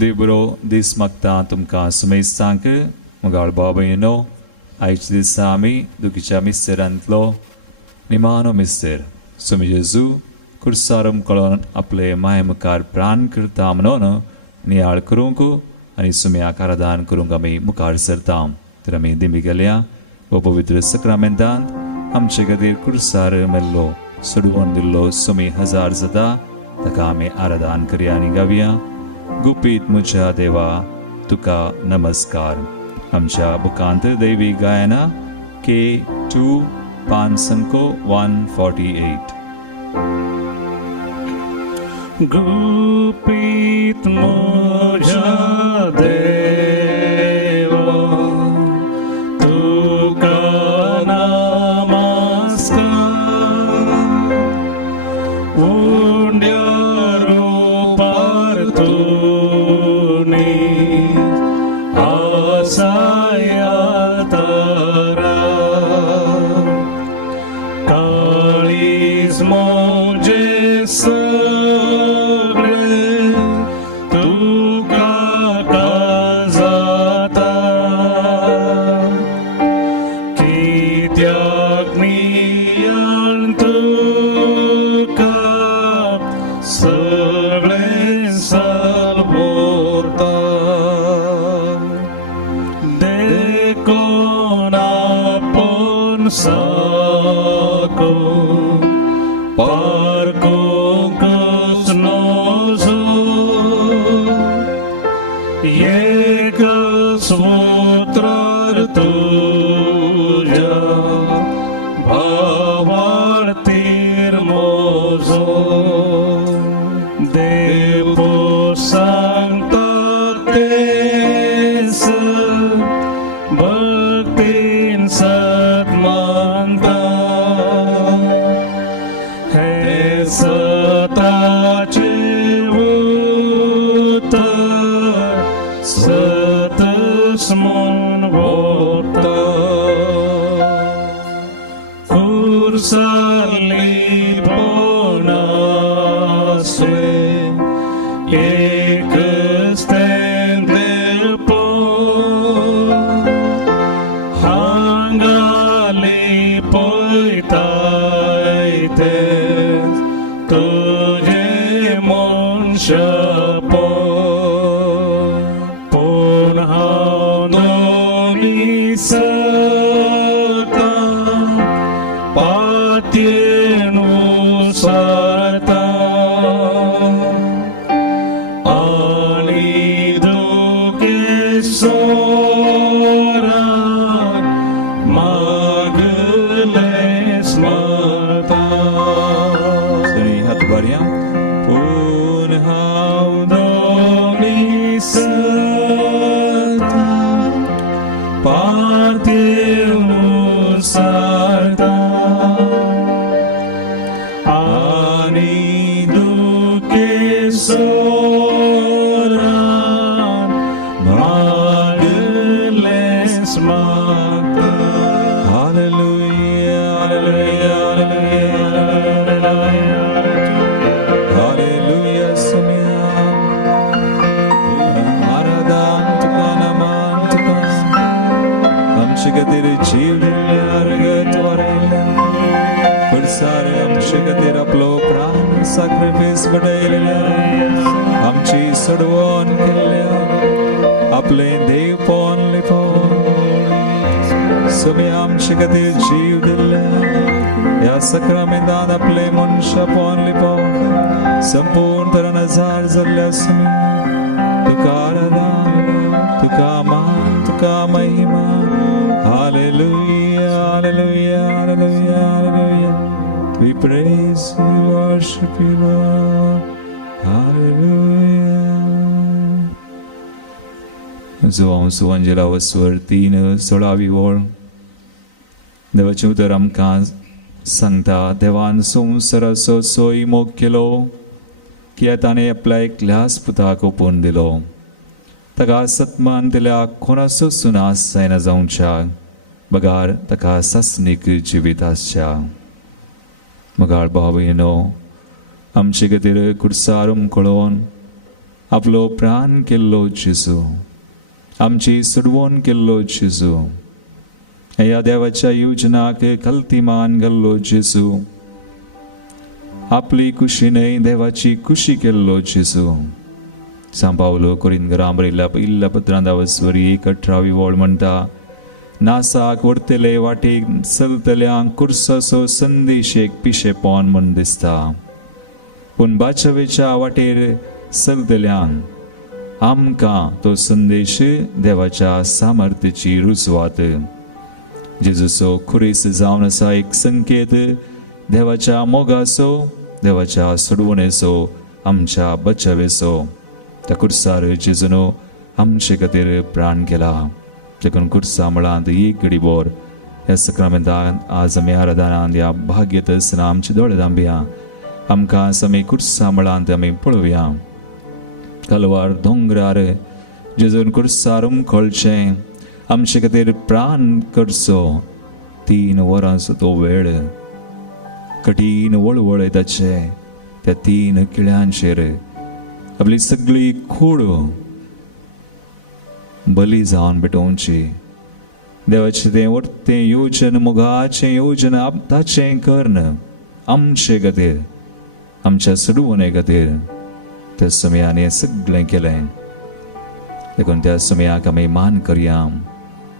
देबरो दिसमक्ता तुमका सुमेश सांक मगाळ बाबयनो आयच दिसामी दुखीच्या मिस्सेरांतलो निमानो मिस्सेर सुमी जेजू कुर्सारम कळोन आपले माय मुखार प्राण करता म्हणून नियाळ करूंक आनी सुमी आकारादान करूंक आमी मुखार सरता तर आमी दिमी गेल्या व पवित्र सक्रामेंतांत आमचे खातीर कुर्सार मेल्लो सोडवून दिल्लो सुमी हजार जाता ताका आमी आराधन करया आनी गावया. गुपीत म्हज्या देवा तुका नमस्कार. आमच्या बुकांत दैवी गायना K2 5 148. गुपीत म्हज्या देवा तुका नमस्कार. उंड्या रूपार तुनी आसाया तरा काळीज मोजे सगळे तुका काजाता कित्याक नियाळ तुका सगळे सालभोरता. देखून आपूण साको पारकोंकच नजो एकच उतर तुज्या भावार्थीर मोजो. देव सांगता तेच भक्तीन सत्मानता हे सताचे उतर सतस मन भोगता. कुर्सारली पोनासे एकच तेंदेल पो हांगाली पळयताय तेच तुजे मनशापो. पूण हांव दोनी सता पातयेन उसळटा आनी दुखे सोरान मागले स्मरता. सरी हात बऱ्या. पूण हांव दोनी सता पातयेन उसळटा आनी दुखे Soran मागले स्मरता. Hallelujah, hallelujah, hallelujah, hallelujah, Sumya. आराधन तुका नमन तुका. आमचे खातीर जीव दिल्या रगत वारयल्या कुर्सार आमचे खातीर आपलो प्राण सॅक्रिफायस बडयलेल्या आमची सोडवण केल्या आपले देव पोवन लिपोवन सुमी आमचे खातीर जीव दिल्या ह्या सक्रामेंतांत आपले मनशा पोवन लिपोवन संपूर्ण तरान हजार जाल्ल्या सुमी तुका आराधन तुका मान तुका महिमा. Hallelujah, hallelujah, hallelujah, hallelujah. We praise you, worship you, Lord. Hallelujah. जो हांव अंजला वस्वर 3:16 ओळ देवाचें उतर आमकां सांगता. देवान संवसाराचो सोय मोग केलो कित्याक ताणें आपल्या एकल्याच पुताक ओपून दिलो. ताका सत्मान दिल्या कोणाचो सुनास जायना जावच्या बगार ताका सासनीक जिवीत आसच्या. मगाळ भावयनो आमचे खातीर कुर्सारूम कळोवन आपलो प्राण केल्लो जेजू, आमची सुडवण केल्लो जेजू, ह्या देवाच्या योजनाक कल्तीमान घाल्लो जेजू, आपली खुशी न्हय देवाची खुशी केल्लो जेजू. सांपावलो कोरिंदरां बरयल्ल्या पयल्या पत्रांत 18 वळ म्हणटा, नासाक व्हरतले वाटेक चलतल्यांक कुर्साचो संदेश एक पिशेपण म्हूण दिसता, पूण बाचवेच्या वाटेर चलतल्यांक आमकां तो संदेश देवाच्या सामर्थ्याची रुजवात. जेजूचो खुरीस जावन आसा एक संकेत देवाच्या मोगाचो, देवाच्या सोडवणेचो, आमच्या बचावेचो. त्या कुर्सार जेजून आमचे खातीर प्राण केला. देखून कुर्सा मळांत एक घडी बोर ह्या सक्रामेंतांत आज आमी आराधनांत या भाग्यत आसतना आमचे दोळे धांबया. आमकां समी कुर्सा मळांत आमी पळोवया. कलवार दोंगरार जेजून कुर्सार उमखोळचें, आमचे खातीर प्राण करचो. 3 वरांचो तो वेळ, कठीण वळवळ ताचे त्या 3 किळ्यांचेर आपली सगळी खूड बली जावन पेटोवची. देवाचें तें वर्तें योजन, मोगाचें योजन ताचें कर्ण आमचे खातीर, आमच्या सडवणे खातीर त्या समयान हें सगळें केलें. देखून त्या समयाक आमी मान करया,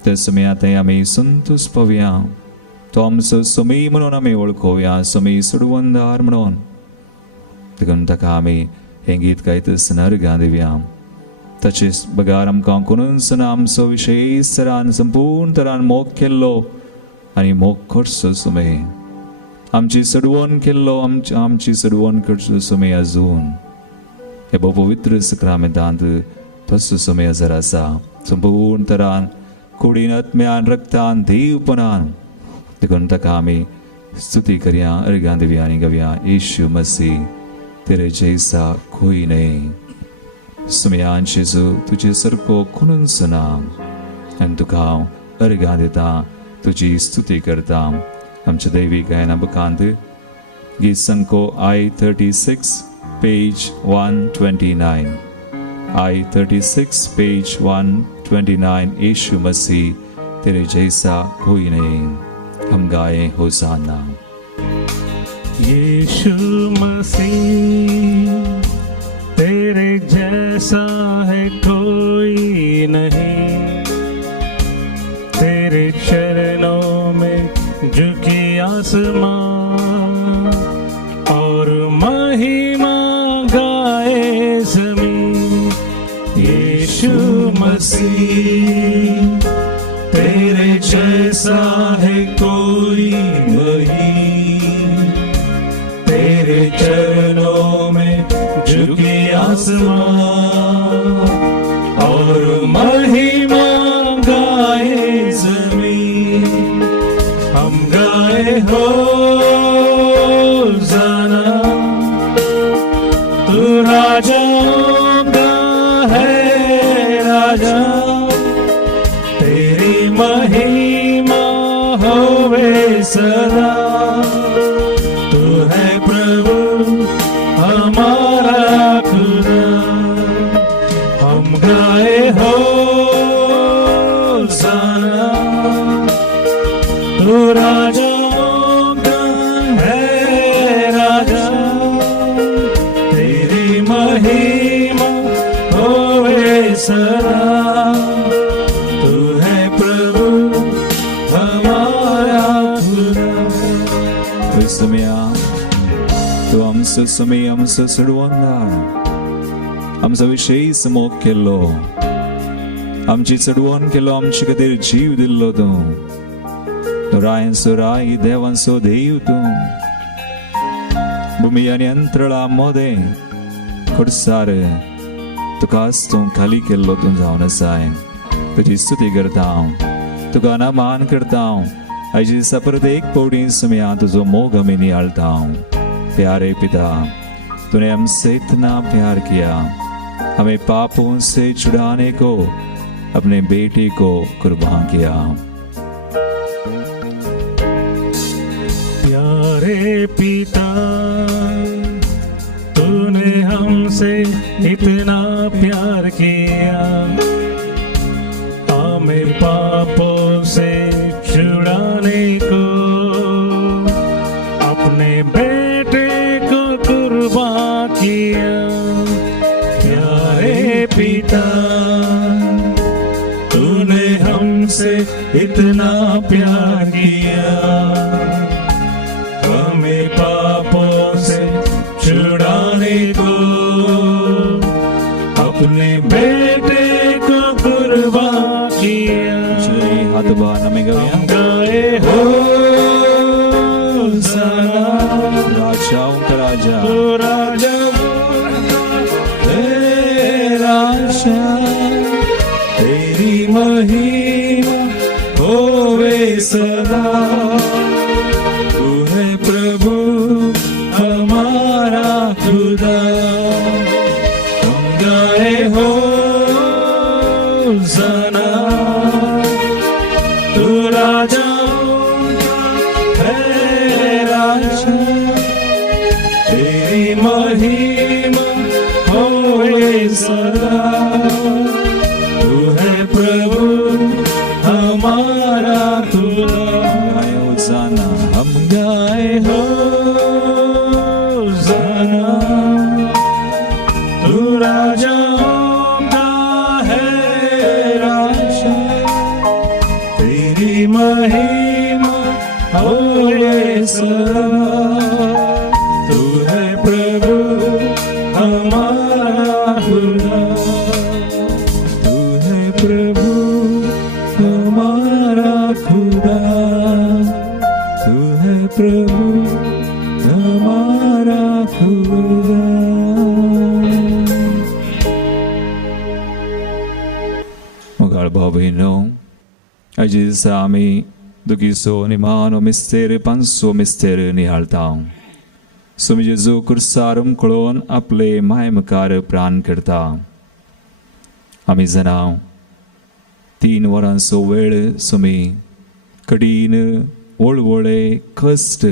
त्या समयात आमी संतोश पावया. तो आमचो समय म्हणून आमी वळखोवया, समय सडवंदार म्हणून. देखून ताका आमी हें गीत गायत आसतना अर्घां दिवया. ताचेच बगार आमकां कोणूच आमचो विशेश तरान संपूर्ण तरान मोग केल्लो आनी मोग करचो समय, आमची सडवण केल्लो, आमची सडवण करचो समय अजून हे भोव पवित्र सक्रामेंतांत तसो समय हजर आसा. संपूर्ण तरान कुडीन आत्म्यान रक्तान देवपणान. देखून ताका आमी स्तुती करया, अर्घां दिवया आनी गावया. येशू मसीह तेरे जैसा कोई नहीं. समयान जेजू तुजे सारको कोणूच ना, आनी तुका हांव अर्घां दिता, तुजी स्तुती करता. आमच्या दैवी गायना बुकांत गीत संको I36 पेज 129, I36 पेज 129. यीशु मसीह तेरे जैसा कोई नहीं. हम गाए होसाना. यीशु मसीह तेरे जैसा है कोई नहीं, तेरे चरणों में झुकी आसमां और महिमा गाए ज़मीं. यीशु मसीह तेरे जैसा है कोई नहीं, तेरे चरणों में झुकी आसमां और महिमा गाए ज़मीं. हम गाए होसाना, तू राजाओं का है राजा, तेरी महिमा होवे सदा. तू है प्रभु हमारा खुदा. हम गाए होसाना, तू राजाओं का है राजा, तेरी महिमा होवे सदा. तू है प्रभु हमारा खुदा. समया तो आमचो समय, आमचो सडवंदार, आमचो विशेष मोग केल्लो, आमची चडवण केलो, आमचे खातीर जीव दिल्लो तूं. रायांचो राय, देवांचो देव तूं. भुमी आनी अंतराळा मोदे खुर्सार तुकाच तूं खाली केल्लो तूं जावन आसाय. तुजी स्तुती करता हांव, तुका नमान करता हांव. आयज दिसा परत एक पौडी समया तुजो मोग आमी नियाळता हांव. प्यारे पिता, तूने हमसे इतना प्यार किया, हमें पापों से छुड़ाने को अपने बेटे को कुर्बान किया. प्यारे पिता, तूने हमसे इतना प्यार किया, हमें पापों से छुड़ाने को अपने बेटे को कुर्बान किया। प्यारे पिता, तूने हमसे इतना प्यार किया, हमें पापों से छुड़ाने को अपने बेटे को कुर्बान किया। हाथ बार नमें हम गाए हो सना, राजाओं का राजा, तो राजा तेरा तेरी महिमा होवे सदा। तू है प्रभु हमारा खुदा, हम गाए हो सना, तू राजा है राजा, तेरी महिमा होवे सदा। तू है प्रभु हमारा खुदा, होसाना, हम गाए हो सना, तू राजाओं का है राजा, तेरी महिमा होवे सदा। तू है प्रभु हमारा खुदा, तू है प्रभु हमारा खुदा, तू है प्रभु हमारा खुदा। Mga bobino, aji sami dugiso ni mano misteri panso misteri ni haltaung. Sumi Jesu kursarum klon aple मायमकार प्राण करता. आम्ही जनाव 3 वरांचो वेळ सुमी कठीण वळवळे कश्ट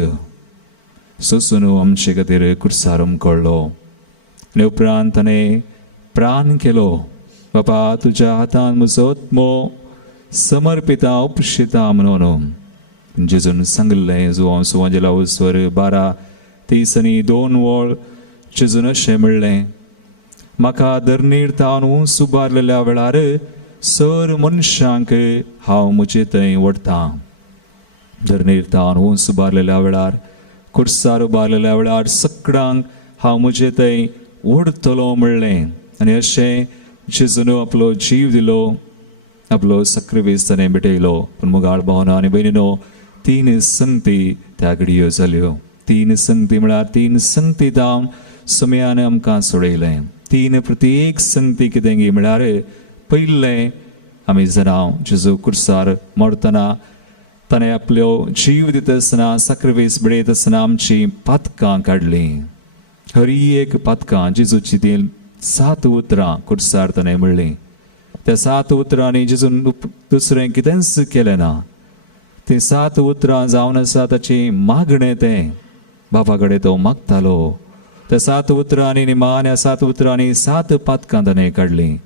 सोसून आमचे खातीर कुर्सारूम कळलो आनी उपरांत ताणें प्राण केलो. बापा, तुज्या हातान म्हजो आत्मो समर्पिता उपशिता म्हणून जेजून सांगलें. जो सुवांजला स्वर 12:30 वळ जेजून अशें म्हणलें, म्हाका धरणीर तावन सुबारलेल्या वेळार सर मनशांक हांव म्हजे थंय व्हरतां. धरणीर तावन सुबारलेल्या वेळार, कुर्सार उबारलेल्या वेळार सगळ्यांक हांव म्हजे थंय व्हरतलो म्हणलें. आनी अशें जेजून आपलो जीव दिलो, आपलो सक्रिवेस ताणें भेटयलो. पूण मुगाळ भावना आनी भयणीनो, 3 संगती त्या घडयो जाल्यो. 3 संगती म्हळ्यार 3 संगती जावन सुमयान आमकां सोडयलें. 3 प्रत्येक संगती कितें गी म्हळ्यार, पयलें आमी जनाव जेजू कुर्सार मरतना ताणें आपलो जीव दितना सक्रिवेस भेटयतना आमची पातकां काडलीं. हर एक पातकां जेजूची ती 7 उतरां कुर्सार ताणें म्हणलीं. त्या 7 उतरांनी जेजून दुसरें कितेंच केलें ना. ती 7 उतरां जावन आसा ताची मागणें तें बापा कडेन तो मागतालो. त्या 7 उतरांनी निमाण्या 7 उतरांनी 7 पातकां ताणें काडलीं.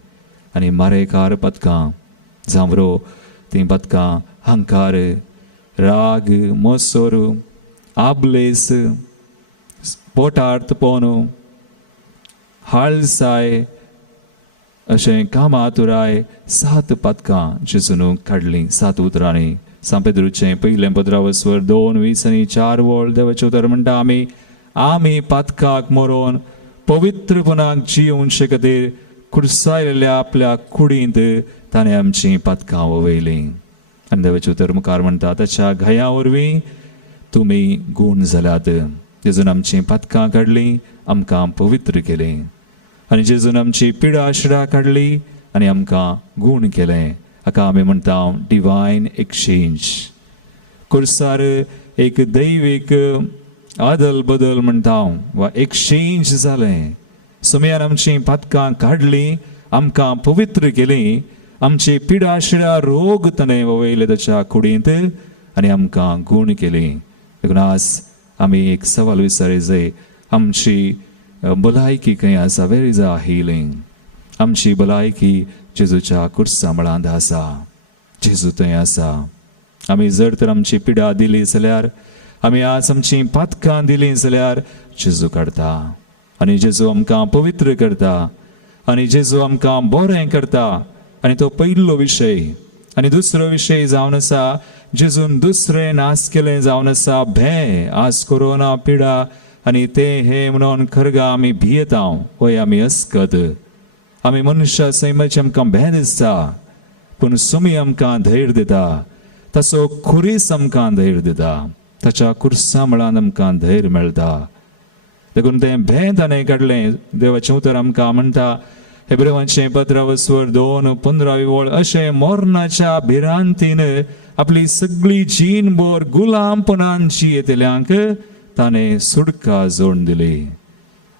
आनी मारेकार पातकां जांबरो, ती पातकां हंकार, राग, मोसोर, आबलेस, पोटार्थपण, हाळसाय अशें कामातुराय 7 पातकां जेजून काडलीं 7 उतरांनी. सांपेद्रूचें 1 पत्रावो स्वर 2:20-4 वळ देवाचें उतर म्हणटा, आमी पातकाक मरोवन पवित्रपणाक जियोवचे खातीर कुर्सायलेल्या आपल्या कुडींत ताणें आमचीं पातकां वयलीं. आनी देवाचें उतर मुखार म्हणटा, ताच्या घाया वरवीं तुमी गूण जाल्यात. जेजून आमचीं पातकां काडलीं, आमकां पवित्र केलीं. आनी जेजून आमची पिडा शिडा काडली आनी आमकां गूण केलें. हाका आमी म्हणटा डिवायन एक्सचेंज. कुर्सार एक दैवीक आदल बदल म्हणटा वा एक्सचेंज जालें. सुमयान आमची पातकां काडलीं, आमकां पवित्र केलीं. आमची पिडा शिडा रोग ताणें वयले ताच्या कुडींत आनी आमकां गूण केलीं. देखून आज आमी एक सवाल विचारूं जाय, आमची भलायकी खंय आसा? वेर इज आवर हिलिंग? आमची भलायकी जेजूच्या कुर्सा मळांत आसा. जेजू थंय आसा. आमी जर तर आमची पिडा दिली जाल्यार, आमी आज आमची पातकां दिली जाल्यार जेजू काडटा. आनी जेजू आमकां पवित्र करता. आनी जेजू आमकां बरें करता. आनी तो पयलो विशय. आनी दुसरो विशय जावन आसा, जेजून दुसरें नास केलें जावन आसा भंय. आज कोरोना पिडा आनी ते हे म्हणून खरगा आमी भियेता. वय आमी अस्कत. आमी मनुश्य सैमाचे आमकां भंय दिसता. पूण सुमी आमकां धैर्य दिता. तसो खुरीस आमकां धैर्य दिता. ताच्या कुर्सा मळान आमकां धैर्य मेळटा. देखून तें भंय ताणें काडलें. देवाचें उतर आमकां म्हणटा, हेब्रेवाचें 15:2-15 अशें मोरणाच्या भिरांतीन आपली सगळी जीणभर गुलामपणान जियेतल्यांक ताणें सुटका जोडून दिली.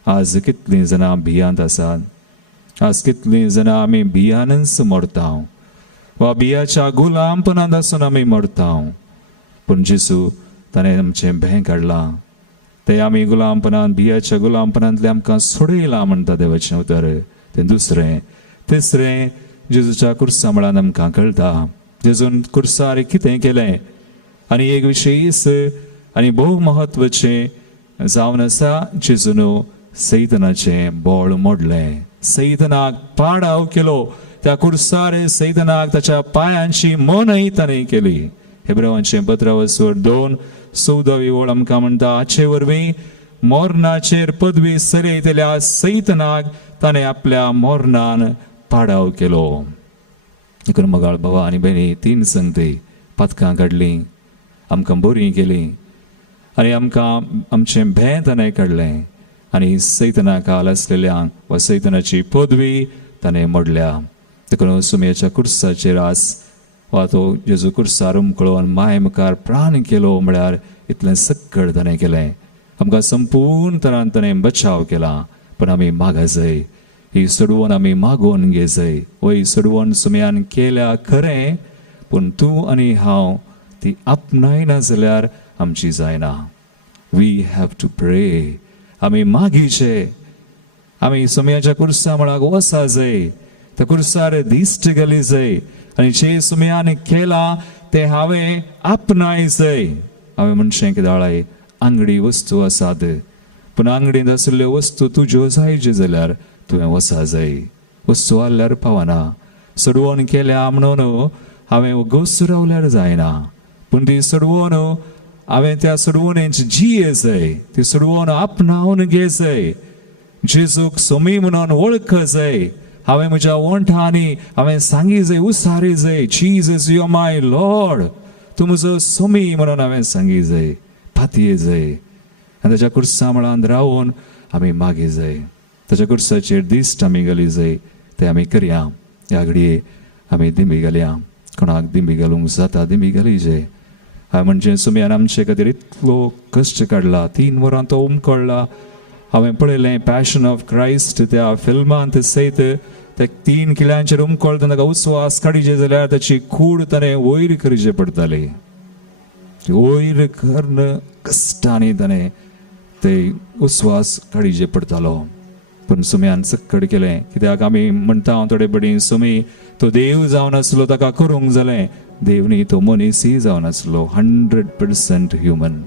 आज कितलीं जाणां भियांत आसात. आज कितलीं जाणां आमी भियानच मरता. वा बियाच्या गुलामपणांत आसून आमी मरता. पूण जेजू ताणें आमचें भंय काडलां. ते आमी गुलामपणांत, बियाच्या गुलामपणांतले आमकां सोडयलां म्हणटा देवाचें उतर. तें दुसरें. तिसरें, जेजूच्या कुर्सा मळान आमकां कळटा जेजून कुर्सार कितें केलें. आनी एक विशेश आनी भोव म्हत्वाचें जावन आसा, जेजून सैतानाचें बोळ मोडलें. सैतानाक पाडाव केलो. त्या कुर्सार सैतानाक ताच्या पांयांची मनय ताणें केली. हेब्रेवाचें 15:2-14 आमकां म्हणटा, हाचे वरवीं मोरणाचेर पदवी सरयतल्या सैतानाक ताणें आपल्या मोरणान पाडाव केलो. देखून मोगाळ भावा आनी भयणी, 3 संगती पातकां काडलीं, आमकां बरीं केलीं, आनी आमकां आमचें भंय ताणें काडलें. आनी सैतानाक आसलेल्यांक वा सैतानाची पदवी ताणें मोडल्या. देखून सुमयेच्या कुर्साचेर आस वा तो जेजू कुर्सार उमकळोन माय मुखार प्राण केलो म्हळ्यार इतलें सक्कळ ताणें केलें. आमकां संपूर्ण तरान ताणें बचाव केला. पण आमी मागा जाय. ही सोडवण आमी मागोवन घे जाय. वय सोडवण सुमयान केल्या खरें, पूण तूं आनी हांव ती आपणायना जाल्यार आमची जायना. वी हॅव टू प्रे. आमी मागीचे. आमी सुमयाच्या कुर्सा मळाक वसा जाय. त्या कुर्सार दिश्ट घाली जाय. आनी जे सुमयान केला ते हांवें आपणाय जाय. हांवें मनशांक दाळाय आंगडी वस्तू आसात, पूण आंगडींत आशिल्ल्यो वस्तू तुज्यो जायच्यो जाल्यार तुवें वसा जाय. वस्तू आहल्यार पावना. सोडवण केल्या म्हणून हांवें घोस रावल्यार जायना. पूण ती सोडवण हांवें त्या सोडवणेंत जिये जाय. ती सोडवण आपणावन घे जाय. जेजूक सोमी म्हणून वळख जाय. हांवें म्हज्या वंठांनी हांवें सांगी जाय, उसारी जाय, जीजस यू माय लॉर्ड. तूं म्हजो सोमी म्हणून हांवें सांगी जाय, फातये जाय. आनी ताच्या कुर्सा मळान रावून आमी मागे जाय. ताच्या कुर्साचेर दिश्ट आमी घाली जाय. ते आमी करया. ह्या घडये आमी दिमी घालया. कोणाक दिमी घालूंक जाता दिमी घाली जाय. हांवें म्हणजे सुमयान आमचे खातीर इतलो कश्ट काडला. 3 वरां तो उमकळ्ळा. हांवें पळयलें पॅशन ऑफ क्रायस्ट त्या फिल्मांत सयत ते 3 किल्यांचेर उमकळटा ताका उस्वास काडीचे जाल्यार ताची कूड ताणें वयर करचें पडटाली. वयर कर्ण कश्टांनी ताणें ते उस्वास काडीचे पडटालो. पूण सुमयान सक्कड केलें. कित्याक आमी म्हणटा थोडे बडीं सुमी तो देव जावन आसलो ताका करूंक जालें. देव न्ही, तो मनीसय जावन आसलो. 100% ह्युमन.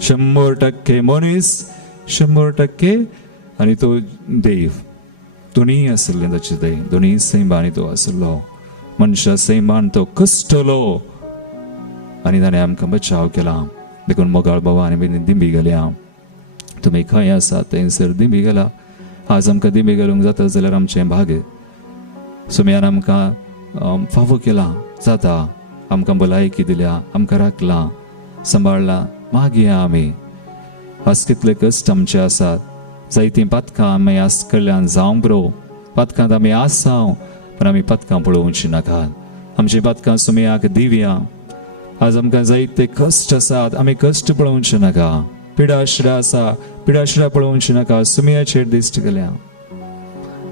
100% मनीस, 100% आनी तो देव. दोनी आसलें ताचे देव. दोनी सैमांनी तो आसलो. मनशा सैमान तो कश्टलो आनी ताणें आमकां बचाव केला. देखून मोगाळ भावा आनी भयणी, दिमी घालया. तुमी खंय आसात थंयसर दिमी घाला. आज आमकां दिमी घालूंक जाता जाल्यार आमचें भाग. सुमयान आमकां फावो केला. जाता. आमकां भलायकी दिल्या, आमकां राखलां, सांबाळला. मागया आमी. आज कितले कश्ट आमचे आसात. जायतीं पातकां आमी आस कडल्यान जावं बरो. पातकांत आमी आसाव, पण आमी पातकां पळोवची नाकात. आमची पातकां सुमयाक दिवया. आज आमकां जायते कश्ट आसात. आमी कश्ट पळोवचे नाका. पिडाशिडा आसा, पिडाशिडा पळोवची नाका. सुमयाचेर दिश्ट घालया.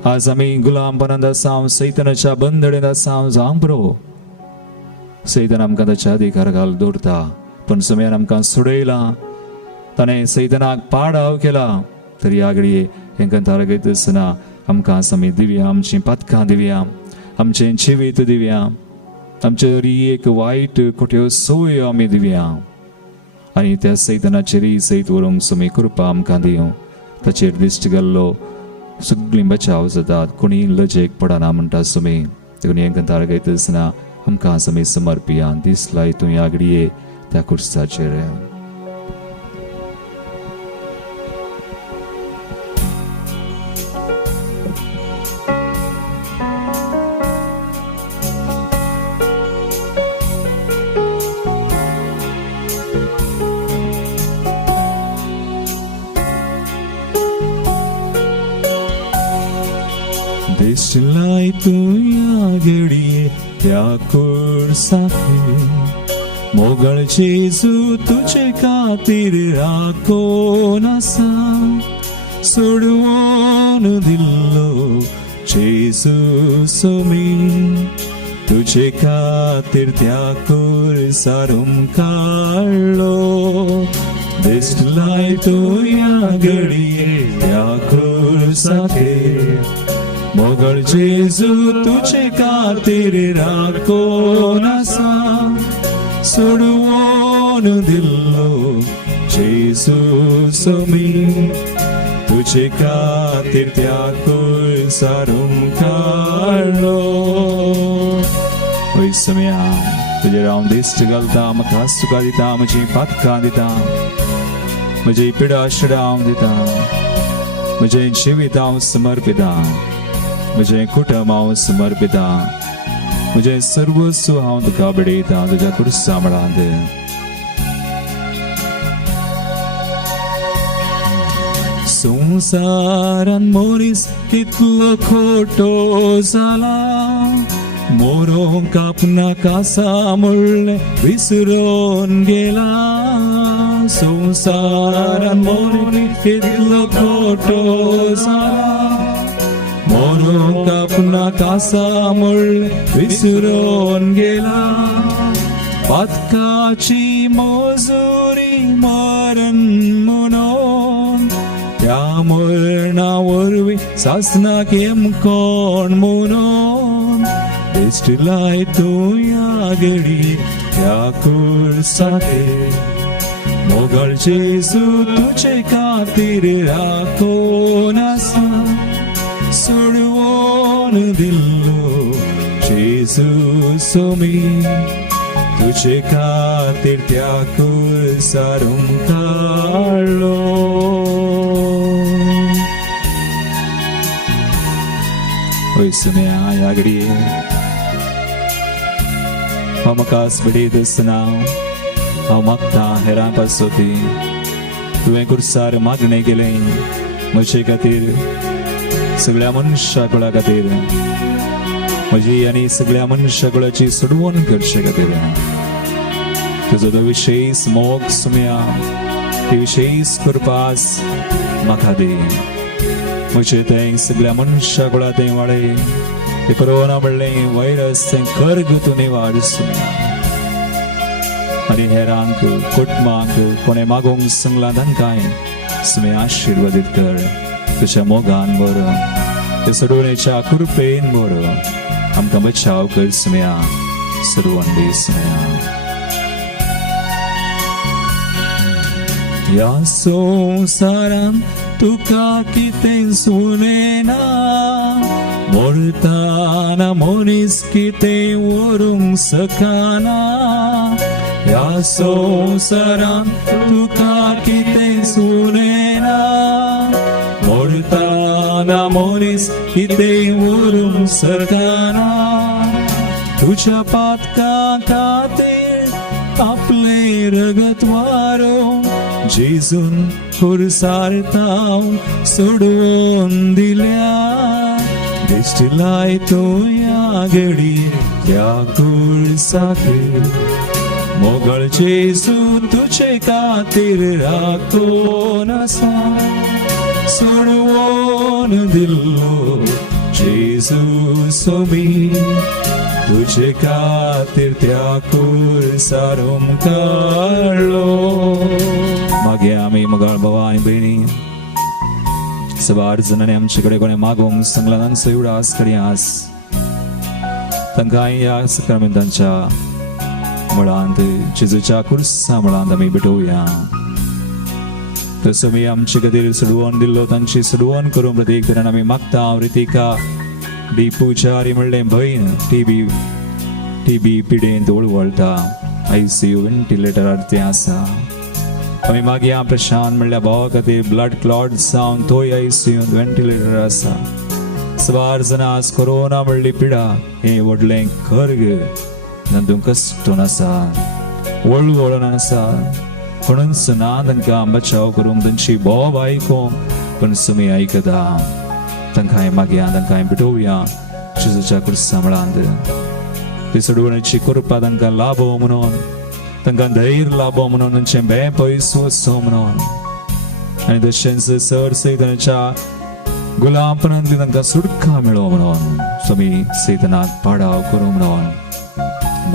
आज आमी गुलामपणांत आसाव, सैतानाच्या बंदडेंत आसाव, जावं बरो. सैतान आमकां ताच्या अधिकाराक दवरता. पण सुमयान आमकां सोडयलां. ताणें सैतानाक पाडाव केला. तर ह्या घडये हेंकां तारगयत आसतना आमकां समी दिव्या, आमची पथकां दिव्या, आमचें जिवीत दिव्या, आमचे एक वायट कुठ्यो सोय आमी दिव्या, आनी त्या सैतानाचेर सैत व्हरूंक समी कृपा आमकां दिवं. ताचेर दिश्ट घाल्लो सगळीं बचाव जातात, कोणी लजेक पडना म्हणटा समी. देखून हें गंतार गायतना आमकां समी समर्पिया. दिसलाय तूं ह्या घडये त्या कुर्साचेर. दिसलाय तूं ह्या घडये त्या कुर्साचेर, मोगळ जेजू तुजे खातीर राखोन आसा. सोडवून दिल्लो जेजू समी, तुजे खातीर त्या कुर्सार काडलो. दिसलाय तूं ह्या घडये त्या कुर्साचेर, मोगळ जेजू तुजे खातीर राखोन आसा. सोडवून दिल्लो जेजू समी, तुजे खातीर त्या कुर्सार काडलो. ओय सम्या, तुजेर हांव दिश्ट घालता, म्हाका सुखां दिता, म्हजी पथकां दिता, म्हजी पिडा शिडा हांव दिता, म्हजें जिवीत हांव समर्पिता, म्हजें कुटुंब हांव समर्पिता, म्हजें सर्वस्व हांव तुका भिडयता तुज्या कुर्सा मळांत. संवसारान मनीस कितलो खोटो जाला, मोरोंक आपणाक आसा म्हणलें विसरून गेला. संवसारान मनीस कितलो खोटो जाला, मोरोंक आपणाक आसा म्हणलें विसरून गेला. पथकाची मजुरी मरण म्हणून, त्या मरणा वरवीं सासनाक येमकोण म्हणून. दिसलाय तूं ह्या घडये त्या कुर्साचेर, मोगळ जेजू तुजे खातीर राखोन आसा. सोडवून दिल्लो जेजू समी, तुजे खातीर त्या कुर्सार काडलो. ओय सम्या, ह्या घडये हांव म्हाका भिडयत आसतना हांव मागता हेरां पासोती, तुवें कुर्सार मागणें केलें म्हजे खातीर, सगळ्या मनशा कुळा खातीर, म्हजी आनी सगळ्या मनशा कुळाची सोडवण करचे खातीर. तुजो तो विशेष मोग सम्या, ती विशेष कृपास म्हाका दी. म्हजें तें सगळ्या मनशा कुळा तें वाडय, ते कोरोना म्हणलें व्हायरस तें घरगुती निवाड सम्या. आनी हेरांक कुटुंबांक कोणें मागोंक सांगलां तांकांय सम्या आशिर्वादीत कर. तुज्या मोगान बर, ते सोडवणेच्या कृपेन बर आमकां बचाव कर सम्या. सर्वण दी सम्या. ह्या संवसारान तुका कितें सुनेना, मरताना मनीस कितें व्हरूंक सकाना. ह्या संवसारान तुका कितें सुनेना, मरताना मनीस कितें व्हरूंक सकाना. तुज्या पातका खातीर आपले रगत व्हारोवन जेजून कुर्सार ताव सोडून दिल्या. दिसलाय तूं ह्या घडये त्या कुर्साचेर, मोगळ जेजू तुजे खातीर राखोन आसा. सोडवून दिल्लो जेजू समी, तुजे खातीर त्या कुर्सार काडलो. मागे आमी मोगाळ भावा आनी भयणी सवार जणांनी आमच्याकडे कोणी मागोंक सांगला तांचो उडास करयास तांकां ह्या सक्रमेंतांच्या मुळांत जेजूच्या कुर्सा मुळांत आमी भेटोवया तसो मी आमचे खातीर सडवण दिल्लो तांची सडवण करून प्रत्येक तरान आमी मागता रितिका डी पुजारी म्हणलें भयण टीबी पिडेंत वळवळटा ICU व्हेंटिलेटरार तें आसा आमी मागया प्रशांत म्हणल्या भावा खातीर ब्लड क्लॉट जावन थंय ICU व्हेंटिलेटर आसा सवार जाणां आज कोरोना म्हणली पिडा हें व्हडलें कर्ग तातूंत कश्टून आसा वळवळून आसा कोणूच ना तांकां बचाव करूंक तांची बोब आयकूंक पण तुमी आयकता तांकां मागया तांकां भेटोवया जेजूच्या कुर्सा मुळांत ती सडवणीची कृपा तांकां लाभो म्हणून तांकां धैर्य लाभो म्हणून तांचे बे पयस वचो म्हणून आनी तशेंच सर सैतानाच्या गुलामपणांतली तांकां सुटका मेळो म्हणून तुमी सैतानाक पाडाव करूं म्हणून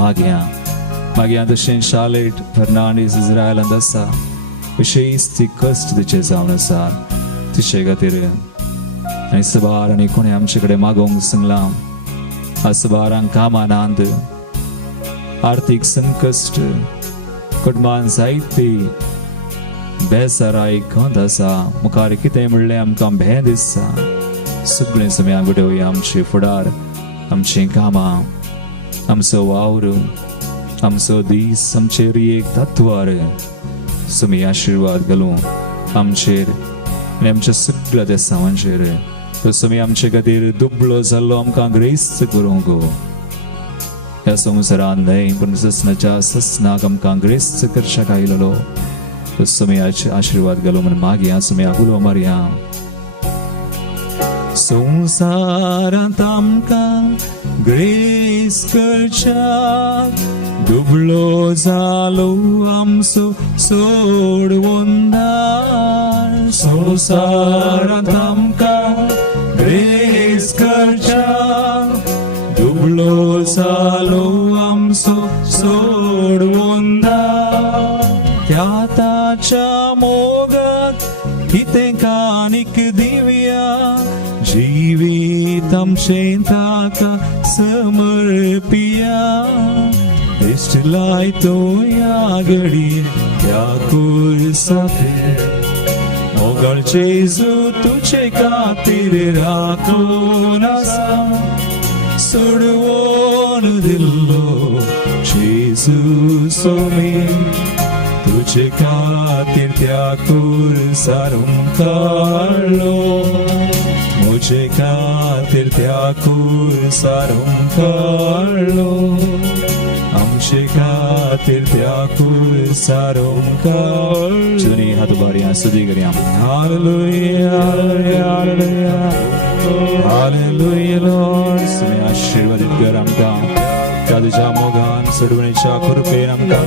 मागया तशें शार्लेट फर्नांडीस इस्रायलांत आसा विशेष ती कश्ट तिचे जावन आसा तिचे खातीर आनी सबार आनी कोणें आमचे कडेन मागोंक सांगलां सबारांक कामां नांद आर्थीक संकश्ट कुटुंबांत जायती बेजाराय खंत आसा मुखार कितें म्हणलें आमकां भंय दिसता सगळें समें घडोवया आमचे फुडार आमचीं कामां आमचो वावर आमचो दीस आमचेर एक तत्वार तुमी आशिर्वाद घालूं आमचेर आनी आमच्या सगळ्या देसांवांचेर तुमी आमचे खातीर दुबळो जाल्लो आमकां ग्रेस्त करूंक ह्या संवसारांत न्हय पूण ससनाच्या ससनाक आमकां ग्रेस्त करशाक आयलेलो तुमी आशिर्वाद घालूं म्हण मागया तुमी आगुलो मारया संवसारांत आमकां ग्रेस करशाक दुबळो जालो आमचो सोडवंदार संवसारांत आमकां ग्रेस करशाक दुबळो जालो आमचो सोडवंदार त्या ताच्या मोगाक कितें कानीक दिवया जिवीत आमचें ताका समर्पिया इश्ट लायतो ह्या घडये त्या कुर्साचेर मोगाळ जेजू तुजे खातीर राखून आसा सोडवून दिल्लो जेजू सोमी तुजे खातीर त्या कुर्सार काडलो मुझे खातीर त्या कुर्सार काडलो आमचे खातीर त्या कुर्सार काडलो जुनी हात बरी सुदी करया हालेलुया हालेलुया हालेलुया लॉर्ड तुमी आशिर्वादीत कर आमकां तुझ्या मोगान सडवणीच्या कृपेन आमकां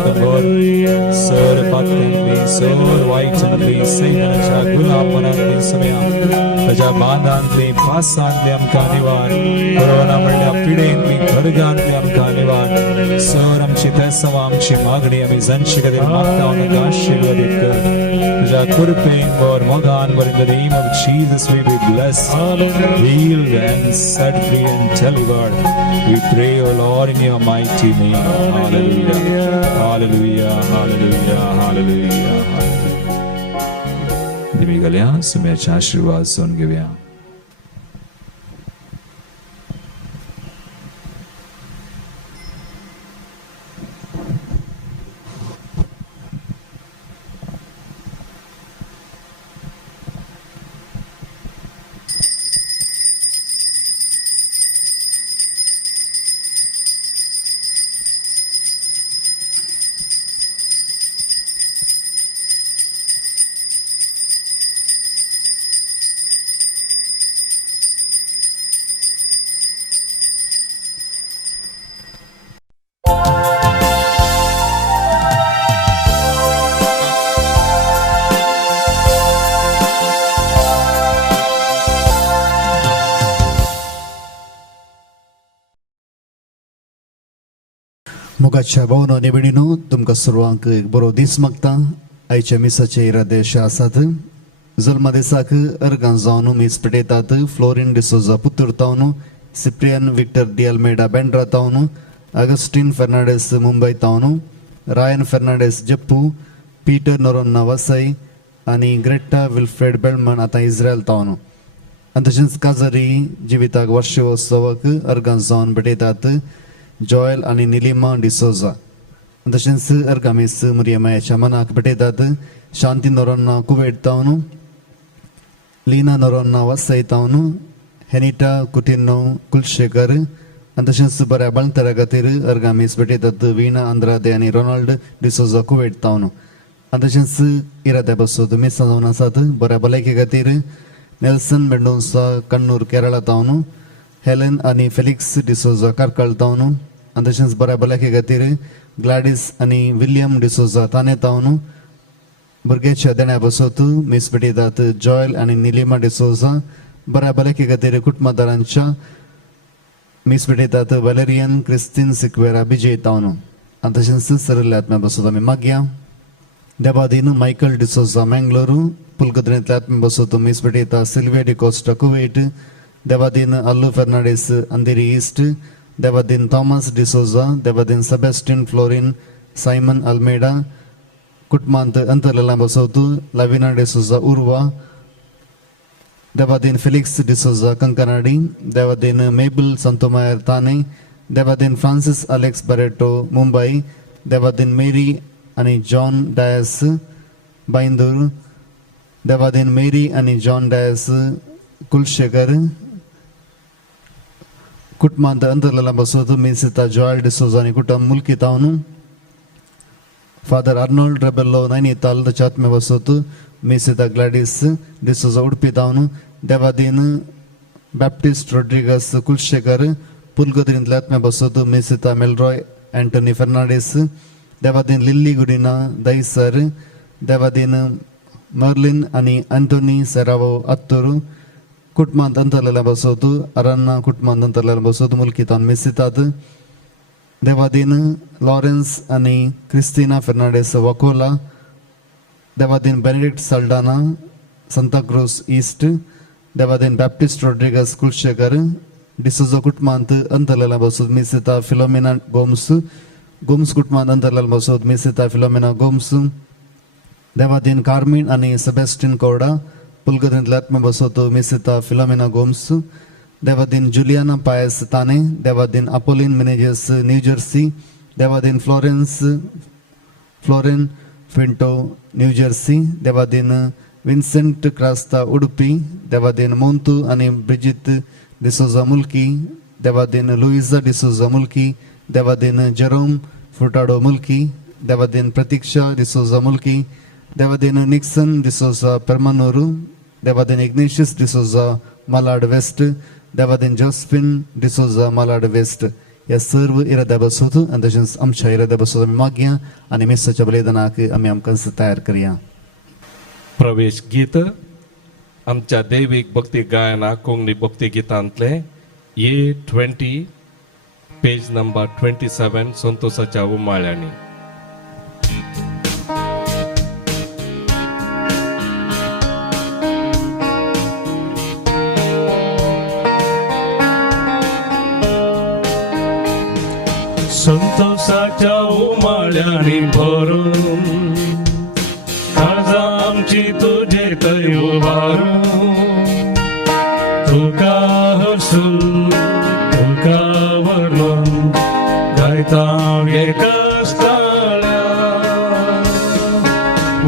सर पातळींतली सर वायटांतली सैतानाच्या गुलामपणांतली समें ताच्या बांदांतली पासांतली आमकां निवाड कोरोना म्हणल्या पिडेंतली खरगांतली आमकां निवाड सर आमची तेसांवां आमची मागणी आमी जांचे खातीर मागता तांकां आशिर्वादीत कर तुझ्या कृपेन वर मोगान वर in the name of Jesus we be blessed healed and set free and delivered we pray O Lord in your mighty name hallelujah hallelujah hallelujah hallelujah दिमी गल्या सुम्याचा आशीर्वाद सोन घेऊया मोगाच्या भावनो निवडीनो तुमकां सर्वांक एक बरो दीस मागता आयच्या मिसाचे इरादे अशे आसात जुल्मा दिसाक अर्गां जावन मीस पेटयतात फ्लोरिन डिसोजा पुतूर तावन सिप्रियन विक्टर डी अल्मेडा बेंड्रा तावन अगस्टिन फर्नांडीस मुंबई तावन Ryan Fernandes Jeppu Peter Noronha Vasai आनी ग्रेटा विल्फ्रेड बेल्मन आतां इस्रायल तावन तशेंच काजरी जिविताक वर्षोत्सवाक अर्गां जावन भेटयतात जॉयल आनी निलिमा डिसोजा तशेंच अर्गामीस मुरियमायाच्या मनाक भेटयतात शांती नोरोन्ना कुवेट तावन लीना नोरोन्ना वसई तावन हेनिटा कुटिनो कुलशेखर तशेंच बऱ्या बळतरा खातीर अर्गामीस भेटयतात वीणा आंद्रादे आनी रोनाल्ड डिसोजा कुवेट तावन तशेंच इराद्या बसोत मिसां जावन आसात बऱ्या भलायके खातीर नेल्सन मेंडोन्सा कण्णूर केरळा तावन हेलेन आनी फेलिक्स डिसोजा कारकाळ तावन तशेंच बऱ्या भलायके खातीर ग्लाडिस आनी विलियम डिसोजा ताने तावन भुरग्याच्या देण्या बसोत मीस भेटयतात जॉयल आनी निलिमा डिसोजा बऱ्या भलायके खातीर कुटुंबदारांच्या मीस भेटयतात वॅलेरियन क्रिस्तीन सिक्वेरा बिजे तावन तशेंच सरल्ल्या आत्म्या बसोत आमी मागया देवादीन मायकल डिसोजा मँगलोरू पुलकत्रेंतल्या आत्म्या बसोत मीस भेटयता सिल्विया डिकोस्टा कुवेट देवादीन अल्लू फर्नांडीस अंधेरी ईस्ट देवादीन थॉमस डिसोजा देवादीन सेबॅस्टिन फ्लोरिन सायमन अल्मेडा कुटुंबांत अंतरलेला बसोत लाविना डिसोजा उर्वा देवादीन फेलिक्स डिसोजा कंकनाडी देवादीन मेबल संतोमायर ताने देवादीन फ्रांसिस अलेक्स बरेटो मुंबई देवादीन मेरी आनी जॉन डायस बायंदूर देवादीन मेरी आनी जॉन डायस कुलशेखर कुटुंबांत अंतरलेला बसोत मिसिता जॉयल डिसोजा आनी कुटुंब मुल्की तावन फादर आर्नोल्ड रेबेल्लो नैनिताल आत्म्या बसोत मिसिता ग्लाडिस डिसोजा उडपी तावन देवादीन बॅप्टिस्ट रोड्रिगस कुलशेखर पुलकत्रेंतल्या आत्म्या बसोत मिसिता मेलरॉय एंटनी फर्नांडीस देवादीन लिल्ली गुडिना दईसर देवादीन मर्लिन आनी एंटोनी सेरावो अत्तूर कुटुंबांत अंतरलेल्या बसोत अरन्ना कुटुंबांत अंतरलेल्या बसोत मुल्की तावन मिसितात देवादीन लॉरेन्स आनी क्रिस्टिना फर्नांडीस वकोला देवादीन बेनेडिक्ट साल्डाना सांताक्रूज ईस्ट देवादीन बॅप्टिस्ट रोड्रिगस कुलशेखर डिसोजा कुटुंबांत अंतरलेल्या बसोत मिसिता फिलोमिना गोम्स कुटुंबांत अंतरलेल्या बसोत मिसिता फिलोमिना गोम्स देवादीन कार्मिन आनी सेबॅस्टिन कोर्डा पुलकत्रेंतल्या आत्म्या बसोत मिसिता फिलोमिना गोम्स देवादीन जुलियाना पायस ताने देवादीन अपोलिन मिनेजेस न्यू जर्सी देवादीन फ्लोरेन फिंटो न्यू जर्सी देवादीन विन्सेंट क्रास्ता उडुपी देवादीन मोंतू आनी Bridget D'Souza Mulki Devadin Luisa D'Souza Mulki Devadin Jerome फुटाडो मुल्की देवादीन प्रतीक्षा डिसोजा मुल्की देवादीन निक्सन डिसोजा परमानूरू देवादीन इग्नेशियस डिसोजा मालाड वेस्ट देवादीन जोस्फिन डिसोजा मालाड वेस्ट ह्या सर्व इराद्या बसोत आनी तशेंच आमच्या इराद्या बसोत आमी मागया आनी मिसाच्या बलिदानाक आमी आमकां तयार करया. प्रवेश गीत आमच्या दैवीक भक्ती गायना कोंकणी भक्ती गितांतले A20 पेज नंबर 27 संतोषाच्या उमाळ्यांनी. संतोषाच्या उमाळ्यांनी भरून काळजा आमची तुझे थंय उबारून तुका हसून तुका वर्णन गायता कष्टाळ्या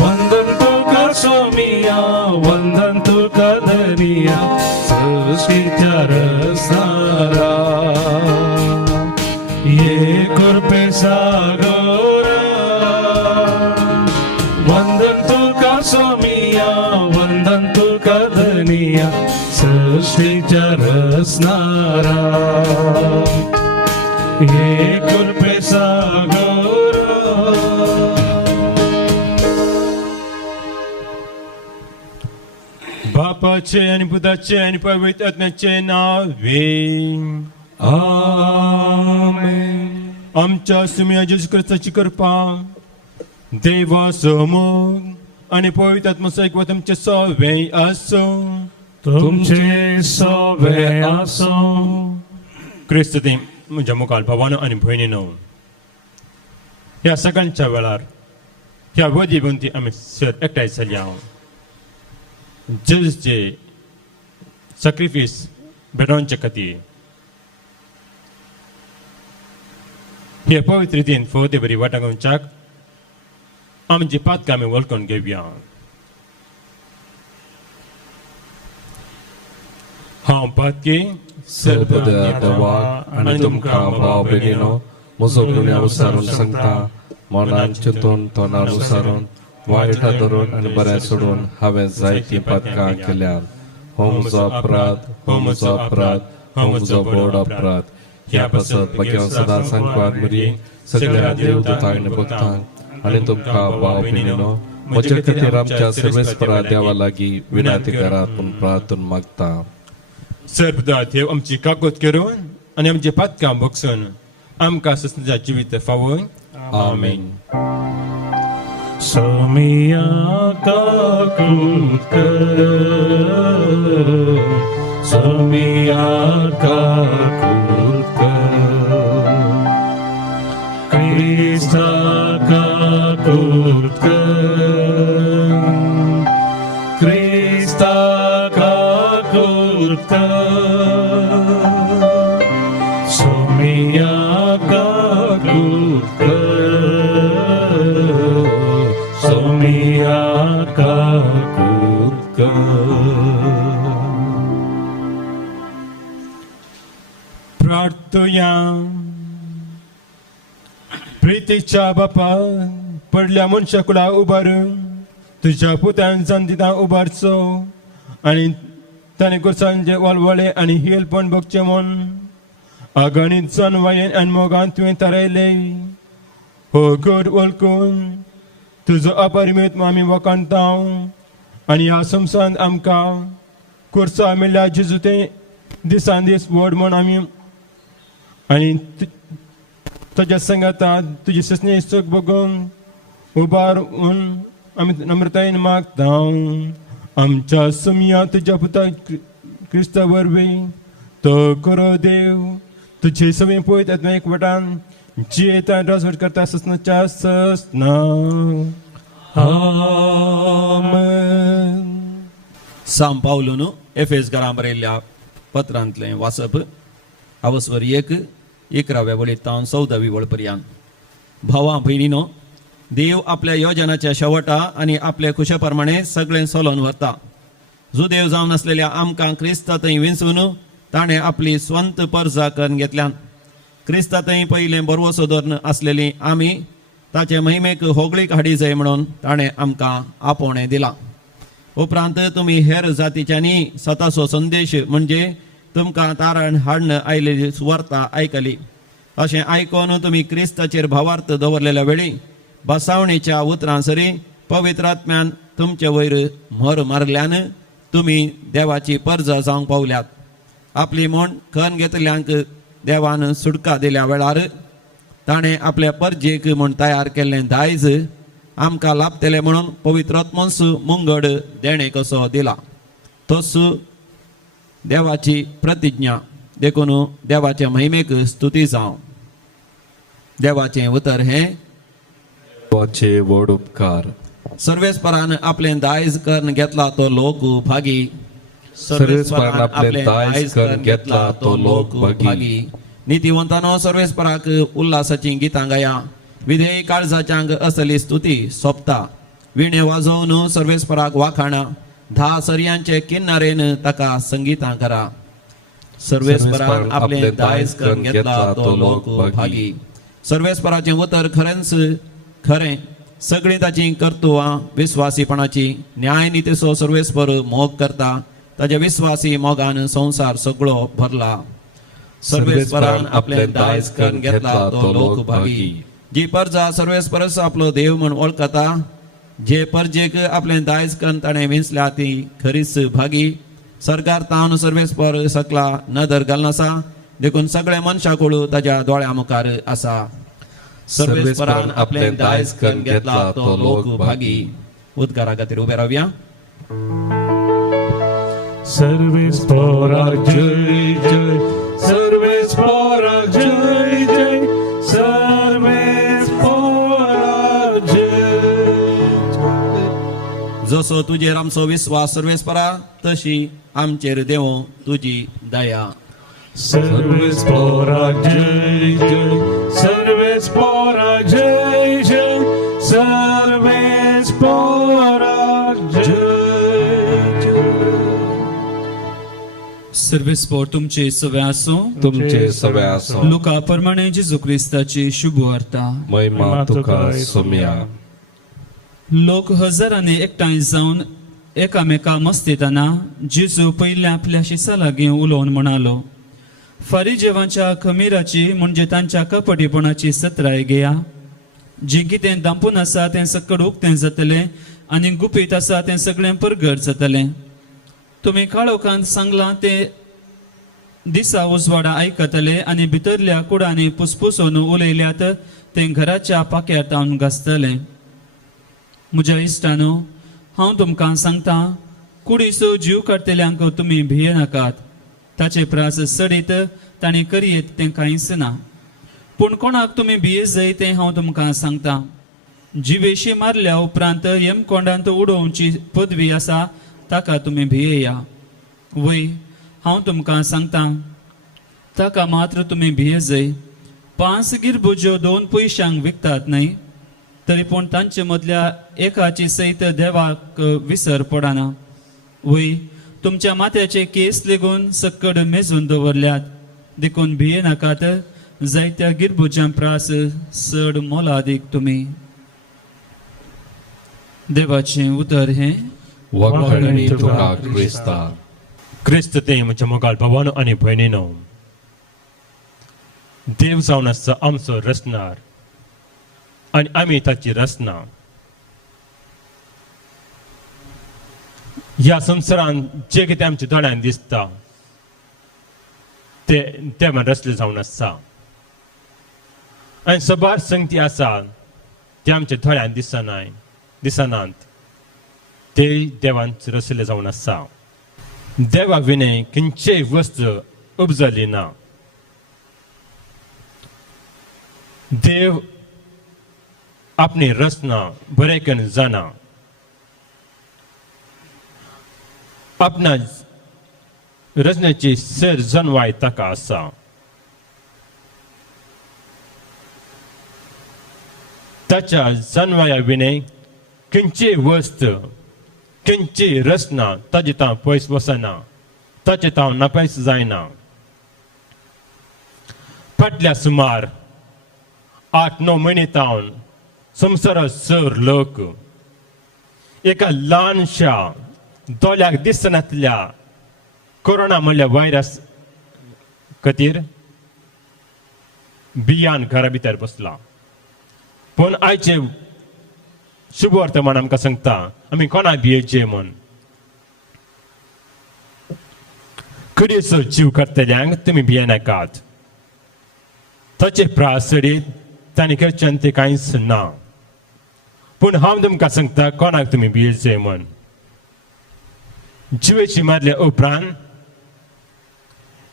वंदन तुका स्वामिया वंदन तुका धनिया सृष्टीच्या रसारा ये कृपे सागरा वंदन तुका स्वामिया वंदन तुका धनिया सृष्टीच्या रचनारा ये कृपे सागरा. बापाचे आणि बुधाचे आणि पवित्र आत्म्याचे नावे आमेन. आमच्या सुमिया येशू ख्रिस्ताची कृपा देवा समोर आणि पवित्र आत्मसैक व तुमचे सवे असो. तुमचे सवे असो. क्रिस्त ते म्हज्या मुखार भावानो आनी भयणीनो, ह्या सगळ्यांच्या वेळार ह्या वदीवंती आमी सर एकठांय जाल्या. जेजूचे सॅक्रिफीस भेटोवचे खातीर हे पवित्र रितीन फवते बरी वाटाघोवच्याक आमची पातकां आमी वळखून घेवया. हांव पातकी सर्वदा देवा आनी तुमकां भाव भयणीनो, म्हजो गुन्यांव अनुसारून सांगता. मनान चिंतून तोंडान उसारून वायटा धरून आनी बरें सोडून हांवें जायतीं पातकां केल्यात. हो म्हजो अपराध, हो म्हजो अपराध, हो म्हजो व्हड अपराध. ह्या पासत म्हाका सदां सांगपाक बरी सगळ्या देवदूतांक आनी भक्तांक आनी तुमकां भाव भयणीनो, म्हजे खातीर आमच्या सर्वेस्परा देवा लागीं विनंती करात म्हूण प्रार्थना मागता. सर्वदा देव आमची काकूत करून आनी आमची पातकां बगसून आमकां सस्ताच्या जिवीत फावोय. आमीन. Samia kakutka, Samia kakutka, Krista kakutka, Krista kakutka, Samia kakutka. Somia kakutka. प्रार्थया. प्रितीच्या बापा, पडल्या मनशा कुडा उबारून तुझ्या पुतान संदिता उबारचो आनी ताणे कुर्सांचे वळवळे आनी हेलपण बगचे म्हूण अगणित सनवायेन आनी मोगान तुवें थारायले. हो गोड वळखून तुजो अपरिमीत आमी वखणटाव आनी ह्या संवसारांत आमकां कुर्सा मेळ्ळ्या जेजू ते दिसान दीस व्हड म्हूण आमी आनी तुज्या संगतांत तुजी सस्ने सूख बगून उबारून आमी नम्रतायेन मागताव. आमच्या समिया तुज्या पुता क्रिस्ता वरवीं तो करो देव तुजे सगळें पळयत येता एकवटान जियेता राजवट करता ससनाच्या ससना. Amen. साम पावलून एफेसकारां बरयल्ल्या पत्रांतलें वाचप. आवस्वर 1:11 वळेंतावन 14वी वळपर्यंत. भावां भयणीनो, देव आपल्या योजनाच्या शेवटा आनी आपल्या खुशे प्रमाणे सगळें चलोवन व्हरता. जुदेव जावन आसलेल्या आमकां क्रिस्ता थंय विंचून ताणें आपली स्वंत परजा करून घेतल्यान. क्रिस्ता थंय पयलें बरवसो धरून आसलेलीं आमी ताचे महिमेक होगळीक हाडी जाय म्हणून ताणें आमकां आपोवणें दिलां. उपरांत तुमी हेर जातीच्यांनी स्वताचो संदेश म्हणजे तुमकां तारण हाडून आयिल्ली सुवार्ता आयकली. अशें आयकून तुमी क्रिस्ताचेर भावार्थ दवरलेल्या वेळी बसावणेच्या उतरांसरी पवित्र आत्म्यान तुमचे वयर मोर मारल्यान तुमी देवाची परजा जावंक पावल्यात. आपली म्हण खण घेतल्यांक देवान सुटका दिल्या वेळार ताणें आपल्या परजेक म्हूण तयार केल्लें दायज आमकां लाभतलें म्हणून पवित्र आत्मोस मुंगड देणे कसो दिला. तोच देवाची प्रतिज्ञा देखून देवाच्या महिमेक स्तुती जावं. देवाचें उतर हें देवाचे व्हड उपकार. सर्वेस्परान आपलें दायज करून घेतला तो लोक भागी. सर्वेस्परान आपलें दायज करून घेतला तो लोक भागी. नितीवंतानो, सर्वेस्पराक उल्हासाची गितां गाया. विधेय काळजाच्यांक असली स्तुती सोंपता. विणे वाजोवन सर्वेस्पराक वाखाणा. 10 सरयांचे किन्नारेन ताका संगीतां करा. सर्वेस्परान आपलें दायज करून घेतला तो लोक भागी. सर्वेस्पराचें उतर खरेंच खरें. सगळीं ताची कर्तुवां विस्वासीपणाची न्याय नितीचो सर्वेस्पर मोग करता. ताच्या विस्वासी मोगान संवसार सगळो भरला. सर्वेस्परान आपलें दायज करून घेतला तो लोक भागी. जी परजा सर्वेस्परस आपलो देव म्हूण वळखता, जे परजेक आपलें दायज करून ताणें विंचल्या ती खरीच भागी. सरकार तावन सर्वेस्पर सकला नदर घालून आसा, देखून सगळे मनशाकुळ ताच्या दोळ्या मुखार आसा. सर्वेस्परान आपलें दायज करून घेतला तो लोक भागी. उद्गारा खातीर उबे रावया. सर्वेस्पराक जय जय, सर्वेस्पराक जय जय, सर्वेस्पराक जय. जसो तुजेर आमचो विस्वास सर्वेस्परा तशी आमचेर देवो तुजी दया. सर्वेस्पराक जय जय, सर्वेस्पराक जय जय, सर्वेस्पराक जय जय. सर्वेस्पोर तुमचे सवे आसूं. तुमचे सवे आसूं. लुका प्रमाणे जेजू क्रिस्ताची शुभ वार्ता. महिमा तुका सोमिया. लोक हजारांनी एकठांय जावन एकामेका मस्तेताना जेजू पयल्या आपल्या शिसा लागीं उलोवन म्हणालो, फारिजेवांच्या खमीराची म्हणजे तांच्या कपटीपणाची सत्राय घेया. जे कितें दांपून आसा तें सकड उक्तें जातलें आनी गुपीत आसा तें सगळें परगट जातलें. तुमी काळोखांत सांगलां ते दिसा उजवाडा आयकतले आनी भितरल्या कुडांनी पुसपुसून उलयल्यात तें घराच्या पाक्यार तावन घासतलें. म्हज्या इश्टानो, हांव तुमकां सांगतां, कुडीचो जीव काडटल्यांक तुमी भियेनाकात. ताचे प्रास सडीत तांणी करयेत तें कांयच ना. पूण कोणाक तुमी भिये जाय तें हांव तुमकां सांगतां. जिवेशी मारल्या उपरांत यमकोंडांत उडोवची पदवी आसा ताका तुमी भियेया. वय, हांव तुमकां सांगतां, ताका मात्र तुमी भिये जाय. 5 गिरबुज्यो 2 पयशांक विकतात न्हय, तरी पूण तांचे मदल्या एकाची सयत देवाक विसर पडना. वय, तुमच्या माथ्याचे केस लेगून सकड मेजून दवरल्यात, देखून भिये नाकात. जायत्या गिरबुजां प्रास चड मोलादीक तुमी. देवाचें उतर हें. वखणी तुका क्रिस्ता. क्रिस्त ते म्हज्या मोगाळ भावानो आनी भयणीनो, देव जावन आसा आमचो रचणार आनी आमी ताची रचना. ह्या संवसारांत जे कितें आमच्या दोळ्यांक दिसता ते देवान रचले जावन आसा. आनी सबार संगती आसा ते आमच्या दोळ्यांक दिसनात, ते देवान रचले जावन आसा. देवाक विनय खंयचीय वस्त उपजली ना. देव आपली रचना बरेकन जाणा. आपणा रचनेची सर जनवाय ताका आसा. ताच्या जनवाया विनय खंयचीय वस्त, खंयचीय रचना ताजे तां पयस वसना, ताचे तां नापयस जायना. फाटल्या सुमार 8-9 म्हयने तावन संवसारांत चड लोक एका ल्हानशा दोळ्याक दिसनातल्या कोरोना म्हणल्या व्हायरस खातीर बियान घरा भितर बसला. पूण आयचे शुभ वर्तमान आमकां सांगता आमी कोणा भियेचे म्हूण. खडीचो जीव करतल्यांक तुमी भियेनाकात. ताचे प्रासडीत तांणी करच्यान ते कांयच ना. पूण हांव तुमकां सांगता कोणाक तुमी भियेचे म्हूण. जिवेची मारल्या उपरांत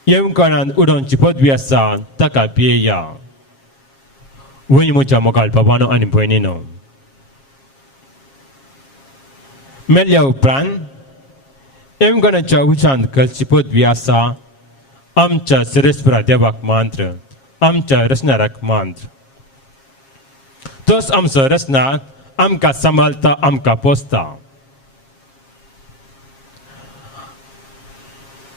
येवकोणांत उडोवची पदवी आसा ताका भियेया. वय म्हज्या मोगाळ भावानो आनी भयणीनो, मेल्ल्या उपरांत येवकोणाच्या उज्यांत घालची पदवी आसा आमच्या सर्वेस्परा देवाक मांत्र, आमच्या रचणाराक मांत्र. तोच आमचो रचनार आमकां सांबाळटा, आमकां पोसता.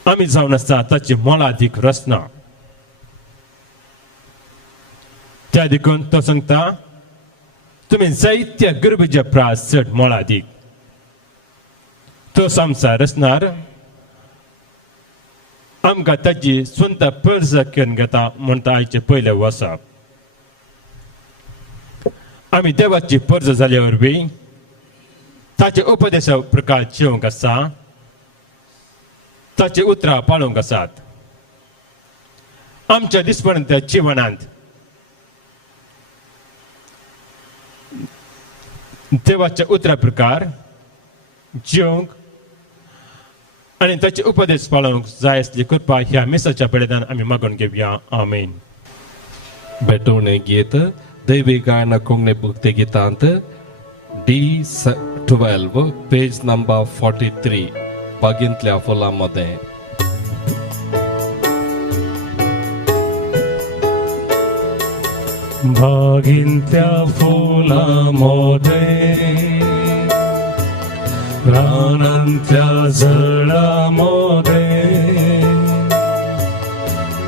आमी जावन आसा ताची मोलादीक रचना. त्या देखून तो सांगता तुमी जायत्या गरबेच्या प्रास चड मोलादीक. तोच आमचा रचणार आमकां ताची स्वता पर्ज करून घेता म्हणटा आयचे पयले वचप. आमी देवाची पर्ज जाले वरवीं ताचे उपदेशा प्रकार जिवंक आसा, ताची उतरां पाळूंक आसात. आमच्या दिसपऱ्यांत जिवनांत देवाचे उतरा प्रकार जेवंक आणि ताचे उपदेश पाळूंक जाय असली कृपा ह्या मिसाच्या पेडेदान आमी मागून घेवया आमेन. बेटोने गीत दैवी गायन कोंगणे भक्ती गीतांत D12 पेज नंबर 43 बागींतल्या फुलांमध्ये. बागींतल्या फुलांमध्ये रानांतल्या झाडांमध्ये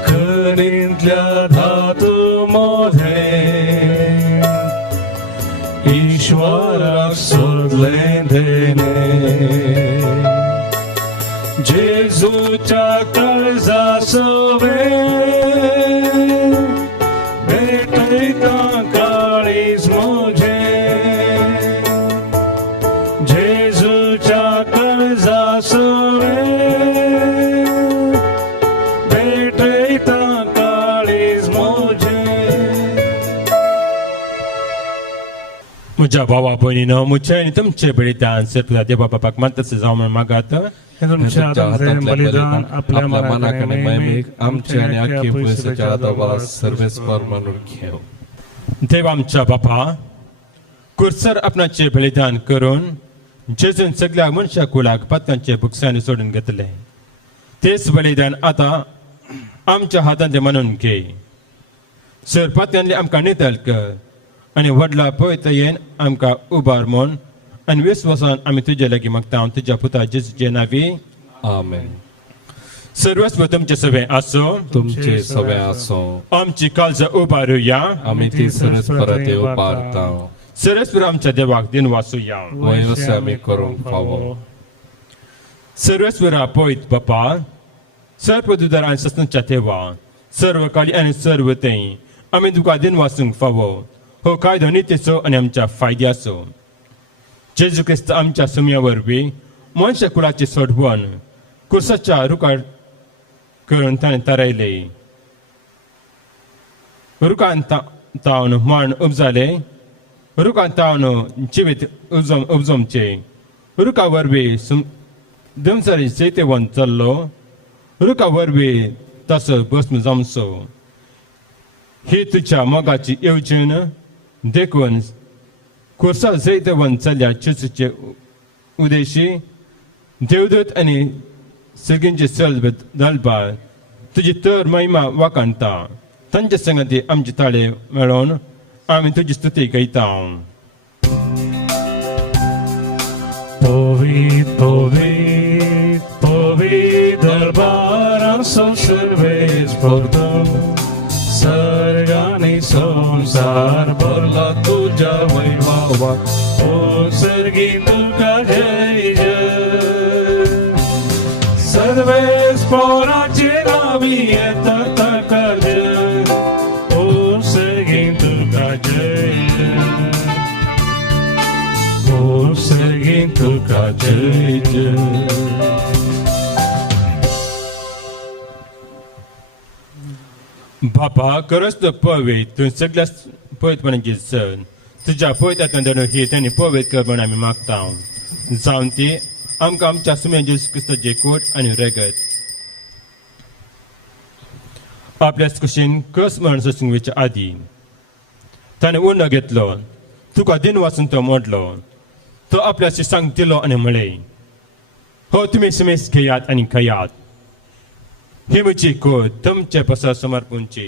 खणींतल्या धातूमध्ये ईश्वराक सोदलें देणे. जेजूच्या काळजा सवे भेटयता काळीज म्हजे. जेजूच्या काळजा सवे भेटयता काळीज म्हजे. म्हज्या भावा भयणीनो मुझे आनी तुमचे बलिदान सतत देवा बापाक मानतसे जावं म्हण मागात. तुमच्या हातांतलें बलिदान आपल्या मनाकने मैमीक आमचे आणि आख्खे पुलिसाच्या आदावाला सर्वेस्पर म्हणून घेव. देव आमच्या बापा कुर्सर आपणाचे बलिदान करून जेजून सगळ्या मनशा कुलाक पातकांचे भुकसाण सोडून घेतले. तेच बलिदान आता आमच्या हातांत म्हणून घे. सर पातकांनी आमकां नितळ कर आणि व्हडला पवित्रयेन आमकां उबार म्हूण आणि विश्वासान आमी तुजे लागीं मागता तुज्या पुता जेजूचे नांवी आमेन. सर्वस्व तुमचे सवे आसो. तुमचे सवे आसो. आमची काळजां उबारुया. आमी ती सरस्परते उबारता. सरस्वर आमच्या देवाक दिन वाचुया. वयवसे आमी करूंक फावो. सर्वेश्वरा पवित बापा सर्वदुदार आणि सस्नच्या देवा सर्व काळी आणि सर्व ते आमी तुका दिन वाचूंक फावो. हो कायदो नित्यचो आणि आमच्या फायद्याचो. जेजू क्रिस्त आमच्या सुम्या वरवीं मनशा कुळाचे सोडवण कुर्साच्या रुखार करून ताणें तारयले. रुखान तावन मरण उपजाले. रुखान तावन जिवीत उपजोमचे. रुखा वरवीं दमसारी जैतेवन चल्लो. रुखा वरवीं तसो भस्म जमचो. ही तुझ्या मोगाची येवजण देखून कुर्सा जैतेवन चल्ल्या जेजूचे उद्देशी देवदूत आणि सगळ्यांचे चल दलबार तुझी तर महिमा वाकांता. तांचे संगती आमचे ताळे मेळोवन आमी तुजी स्तुती कयता. Povit, povit, povit dărbaram să servezi pordăm. Sărgani somsar borla tuja vaivawa. O sărgi tuka jai jai. Servezi porace navi eta taka jai. O sărgi tuka jai jai. O sărgi tuka jai jai. बापा खरोच तो पवित तू सगळ्या पवितपणाचे सण तुझ्या पवित्रांतल्यान ही त्यांनी पवित कर म्हण आमी मागता. जावन ती आमकां आमच्या सुम्या जेजू क्रिस्ताचे कोट आनी रगत आपल्याच कुशीन कस म्हण सत्संगीच्या आदी ताणें उर्नो घेतलो. तुका दिन वाचून तो मोडलो. तो आपल्याशी सांग दिलो आनी म्हळे हो तुमी सुमेस घेयात आनी खयात. ही म्हजी कोट तुमचे पसा समर्पूंची.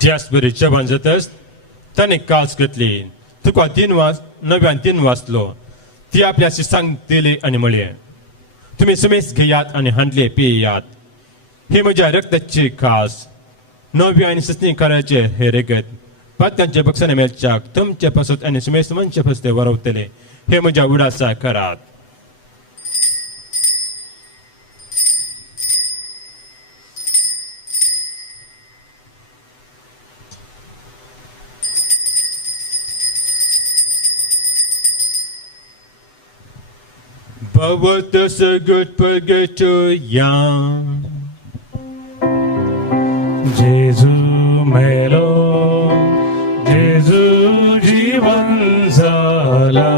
त्याच बरी जबान जातच ताणें कास घेतली. तुका नव्यान दिन वाचलो. ती आपल्याशी सांग दिली आनी म्हळें तुम्ही सुमेस घेयात आणि हांडले पियात. हे म्हज्या रक्ताची खास नव्या आणि सस्नी करायचे हे रेगत पात्यांचे बक्षाने मेलच्याक तुमचे पसत आणि सुमेस मनचे फसते वरवतले हे म्हज्या उडासा करात. What does a good purgatoria? जेजू मेलो जेजू जीवन झाला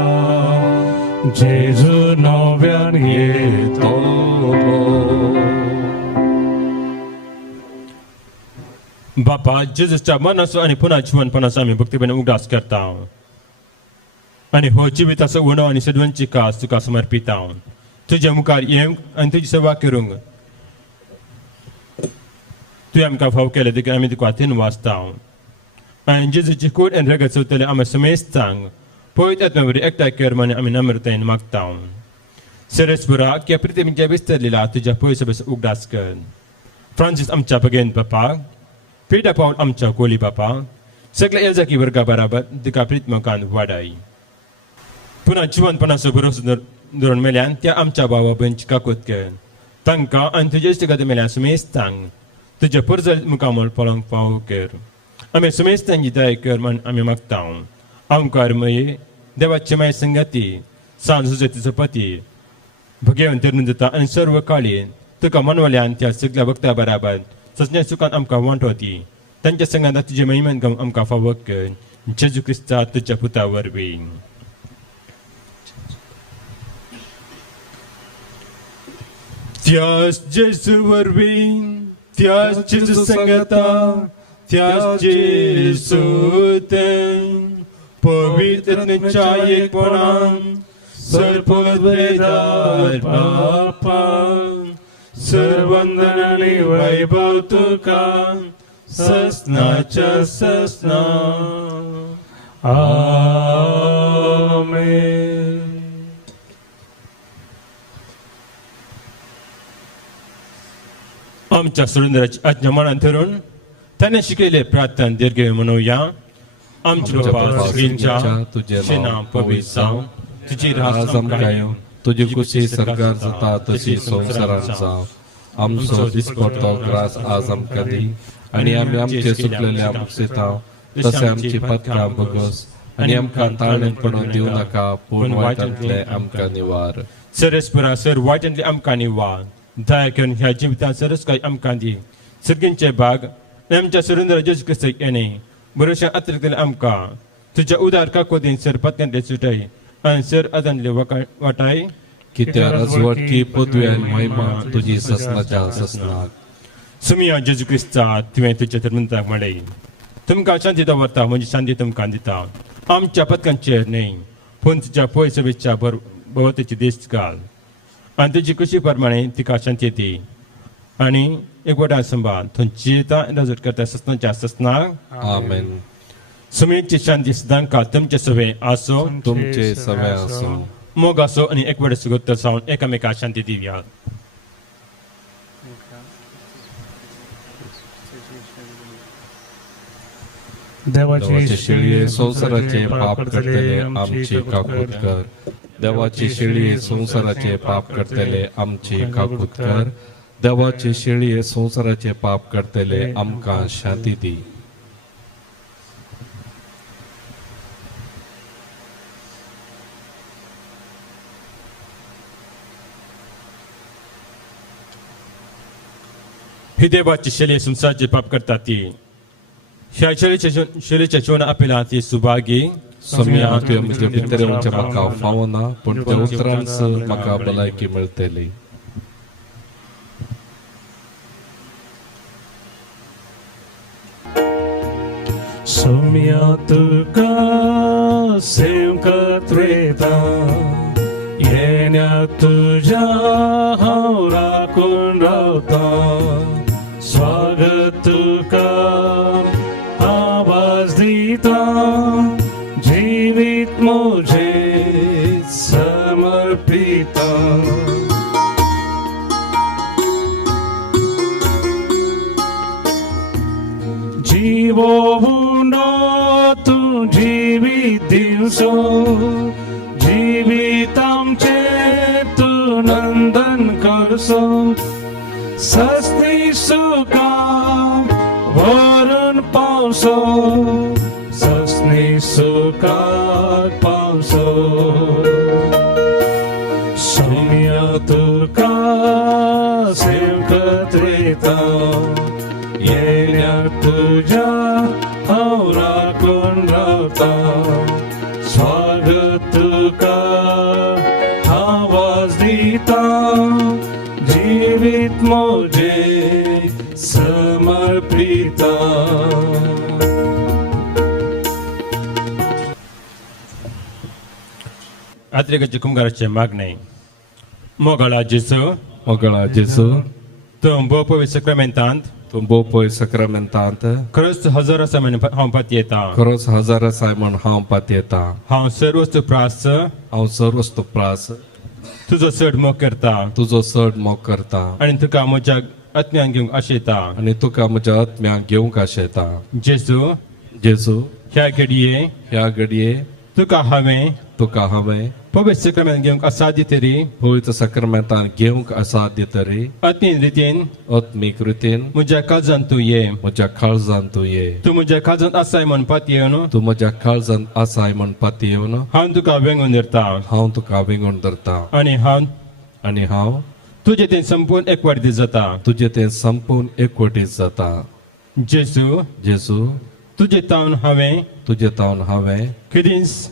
जेजू नव्यान येतो बापा जेजूच्या मनाचो आणि पुन्हा जीवनपणाचो आमी भक्तीपणे उगडास करता आणि हो जिविताचो उणो आणि सदवंची कास तुका समर्पिता तुझ्या मुखार येवंक आणि तुजी सेवा करूंक तुवें आमकां फाव केले देखील आमी तुका हातीन वाचता आणि जेजूची कूड आनी रगत चवतले आमी समेस्तांक पळयत आत्म्यावरी एकठांय कर म्हण आमी नम्रतायेन मागता सरस्पुरा की प्रितीच्या विस्तरलेला तुज्या पयस बस उगडास कर फ्रांसीस आमच्या भगेन बापाक पिता पावल आमच्या कोली बापा सगळ्या येजाकी वर्गा बराबर तिका प्रितमकान वाडाय पुन्हा जीवनपणाचो भरोसो धरून मेल्यान त्या आमच्या भावा भयणची काकूत कर तांकां आनी तुजे इश्टगत मेल्यान सुमेस्तांक तुज्या परजल मुखामोल पळोवंक फावो कर आमी सुमेस्तांची दया कर म्हण आमी मागता आमकार मये देवाची माय संगती सांज सुजतीचो पती भगेवन तरून जाता आनी सर्व काळी तुका मनवल्यान त्या सगळ्या भक्ता बराबर सजण्या सुखान आमकां वांटोती तांच्या संगात तुजे महिमेन आमकां फावो कर जेजू क्रिस्ता तुज्या पुता वरवीं त्याच जेजू वरवीं त्याच जेजू संगता त्याच जेजू तें पवित्रतेच्या एकपणान सरपद वेदार बापा सर्वंदन आणि वैभव तुका ससनाच्या ससना आमेन. आमच्या सुरेंद्राची आज्ञा मनात धरून त्याने शिकलेले प्रार्थना दीर्घ म्हणूया. आमच्या बाबा सगळ्यांच्या तुझे नाम पवित्र जावं तुझी रास आमकां येवं तुझी कुशी सरकार जाता तशी संवसारांत जावं आमचो दिसपडतो ग्रास आज आमकां दी आनी आमी आमचे सुटलेल्या मुक्सिता तशें आमची पथकां बगस आनी आमकां ताळणेन पडून दिवं नाका पूण वायटांतले आमकां निवार. सरस्पुरा सर वायटांतले आमकां निवार दया करून ह्या जिवितांत सरस्काय आमकां दी सगळ्यांचे भाग आमच्या सुरेंद्र जेजू क्रिस्त येणे बरोशा अतिरिक्त आमकां तुज्या उदार काकोदीन सर पत्न्यांतले सुटय आनी सर अदांतले वाटाय कित्या राजवट की पदवी आनी महिमा तुजी ससनाच्या ससनाक. सुमिया जेजू क्रिस्ता तुवें तुज्या धर्मंताक म्हणले तुमकां शांती दवरता म्हणजे शांती तुमकां दिता आमच्या पथकांचेर न्हय पूण तुज्या पळय सभेच्या भोवतेची देश घाल आनी तुजी खुशी प्रमाणे तिका शांती दी आनी एकवटान संभाळ थंयची राजवट करता ससनाच्या ससनाक आमेन. सुमियेची शांती सदांकाळ तुमचे सवे आसो तुमचे सवे आसो मोग आसो आनी एकवट सुगत जावन एकामेकाक शांती दिवया. देवाची शिळये संसाराचे पाप करतले आमची काकूत कर. देवाची शिळये संसाराचे पाप करतले आमची काकूत कर. देवाची शिळये संसाराचे पाप करतले आमकां शांती दी. ही देवाची शिळे संसाराचे पाप करता ती ह्या शिळेच्या जीवन आपल्याला ती सुभागी. सम्या तुवें म्हजे भितर येवचें म्हाका फावना पूण त्या उतरांच म्हाका भलायकी मेळटली. सम्या तुका सेवकात वेता येण्या तुझ्या हांव राखून रावता स्वागत तुका आवाज दिता जिवीत म्हजें समर्पिता. जीवो उंडो तूं जिवीत दिवचो जिवीत आमचें तूं नंदन करचो सस्ती सुका व्हरून पावसो सस्ती सुका पावसो. सम्या करता स्वागत तुका आवाज दिता जीवित मोजे समर्पिता आत्रेकाचे कुंभाराचे मागणे मोगळा जेसू Mogala Jesu, तूं भोव पवित्र सक्रमेंतांत tu bopoi sacramentante, खरंच हजार आसा म्हण हांव पात येता Cross Hazara Simon Ham Patieta, हांव सर्व वस्तू प्रास Au Soros to Pras, तुजो चड मोग करता Tuzo Serd Mokarta, आनी तुका म्हज्या आत्म्यान घेवंक आशेता आणि तुका म्हज्या आत्म्याक घेवंक आशेता जेसू जेजू ह्या घडये ह्या घडये तुका हांवें तुका हांवें पवित्र सक्रमेंत घेवंक आसादी तरी पवित्र सक्रमेंतान घेवंक आसाद्य तरी आत्मीन रितीन आत्मीक रितीन म्हज्या काळजांत तूं ये म्हज्या काळजांत तूं ये तूं म्हज्या काळजांत आसाय म्हण पात येवन तूं म्हज्या काळजांत आसाय म्हण पाती येवन हांव तुका वेंगून धरता हांव तुका विंगून धरता आनी हांव आनी हांव तुजे ते संपूर्ण एकवाटी जाता तुजे ते संपूर्ण एकवटीत जाता जेसू जेजू तुजे तावन हांवें तुजे तावन हांवें कितेंच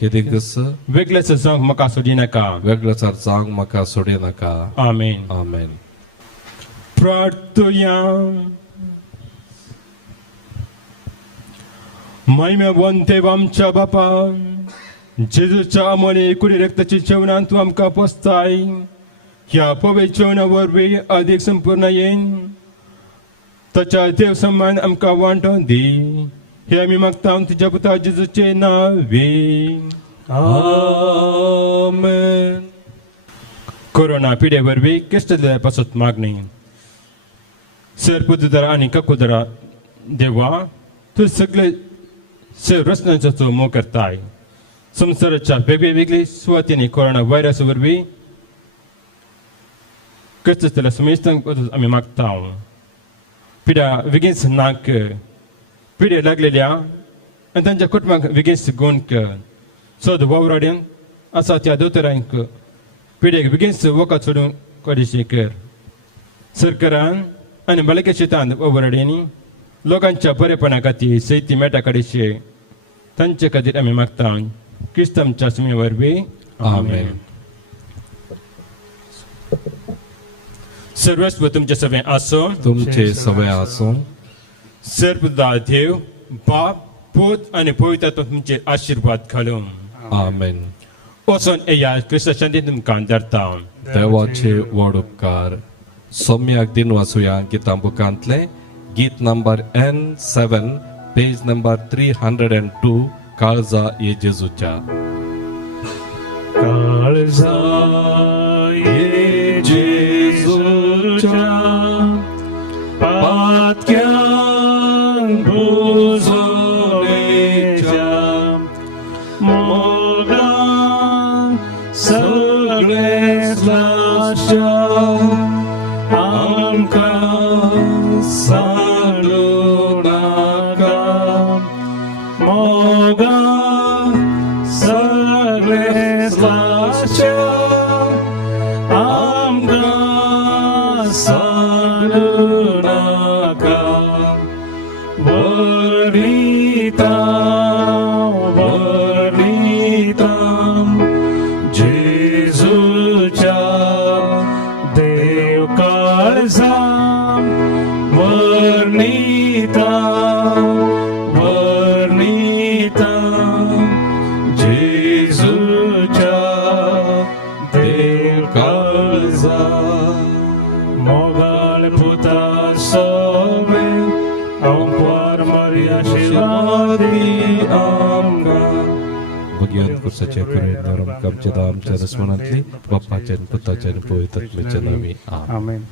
कितेंच वेगळेच जावंक म्हाका सोडी नाका वेगळेच जावंक म्हाका सोडी नाका आमेन आमेन प्रार्थुया महिमेवन देव आमच्या बापा जेजूच्या अमोली कुडी रक्ताची जेवणान तूं आमकां पोसताय ह्या पवित्र जेवणा वरवीं अदीक संपूर्ण येन ताच्या देव सन्मान आमकां वांटोवन दी हे आमी मागता तुज्या पुता जेजूचे नांवे Amen. कोरोना पिडे वरवीं केस्टल्या पासत मागणी सर पुदुदरा आनी काकुदरा देवा तूं सगळे सर रचनांचो मोग करताय संवसाराच्या वेगळी सुवातींनी कोरोना व्हायरस वरवीं केस्टल्या समेस्तांक आमी मागता पिड्या बेगीनच नाक पिडे लागलेल्या आनी तांच्या कुटुंबाक बेगीनच गोंक सोद वावराड्यान आसा त्या दोतोरांक पिडेक बेगीनच वखद सोडूंक कडेशी कर सरकारान आनी भलायकी क्षेत्रांत वावराड्यांनी लोकांच्या बरेपणा खातीर सैती मेटा कडेशी तांचे खातीर आमी मागता क्रिस्त आमच्या सुमे वरवीं आमेन सर्वस्व तुमचे सगळे आसूं तुमचे सवय आसूं सर्वदा देव बाप पूत आनी पवित्र आत्मा तुमचे आशिर्वाद घालूं आमेन वचून या क्रिस्त शांती तुमकां धरता देवाचे व्हड उपकार सोम्याक दिन वाचुया गितां बुकांतले गीत नंबर N7 पेज नंबर 302 काळजा ये जेजूच्या काळजा ये जेजूच्या पातक्यान बुजोनेच्या मोगा सगळे स्लाशा आमकां सांडू नाका मोगा सगळे स्लाशा आमकां सांडू नाका वरिता वरिता जेजूच्या देव काळजा वर्णिता वर्णिता जेजूच्या देव काळजा मोगाल पुता सोवे आमकां मारिया शिलादी आमकां भगवान कुर्साचे करुणे नरम कामचे दामच्या रसमनातली बाप्पाचे पुताचे पवित्र आत्म्याच्या नावे आमेन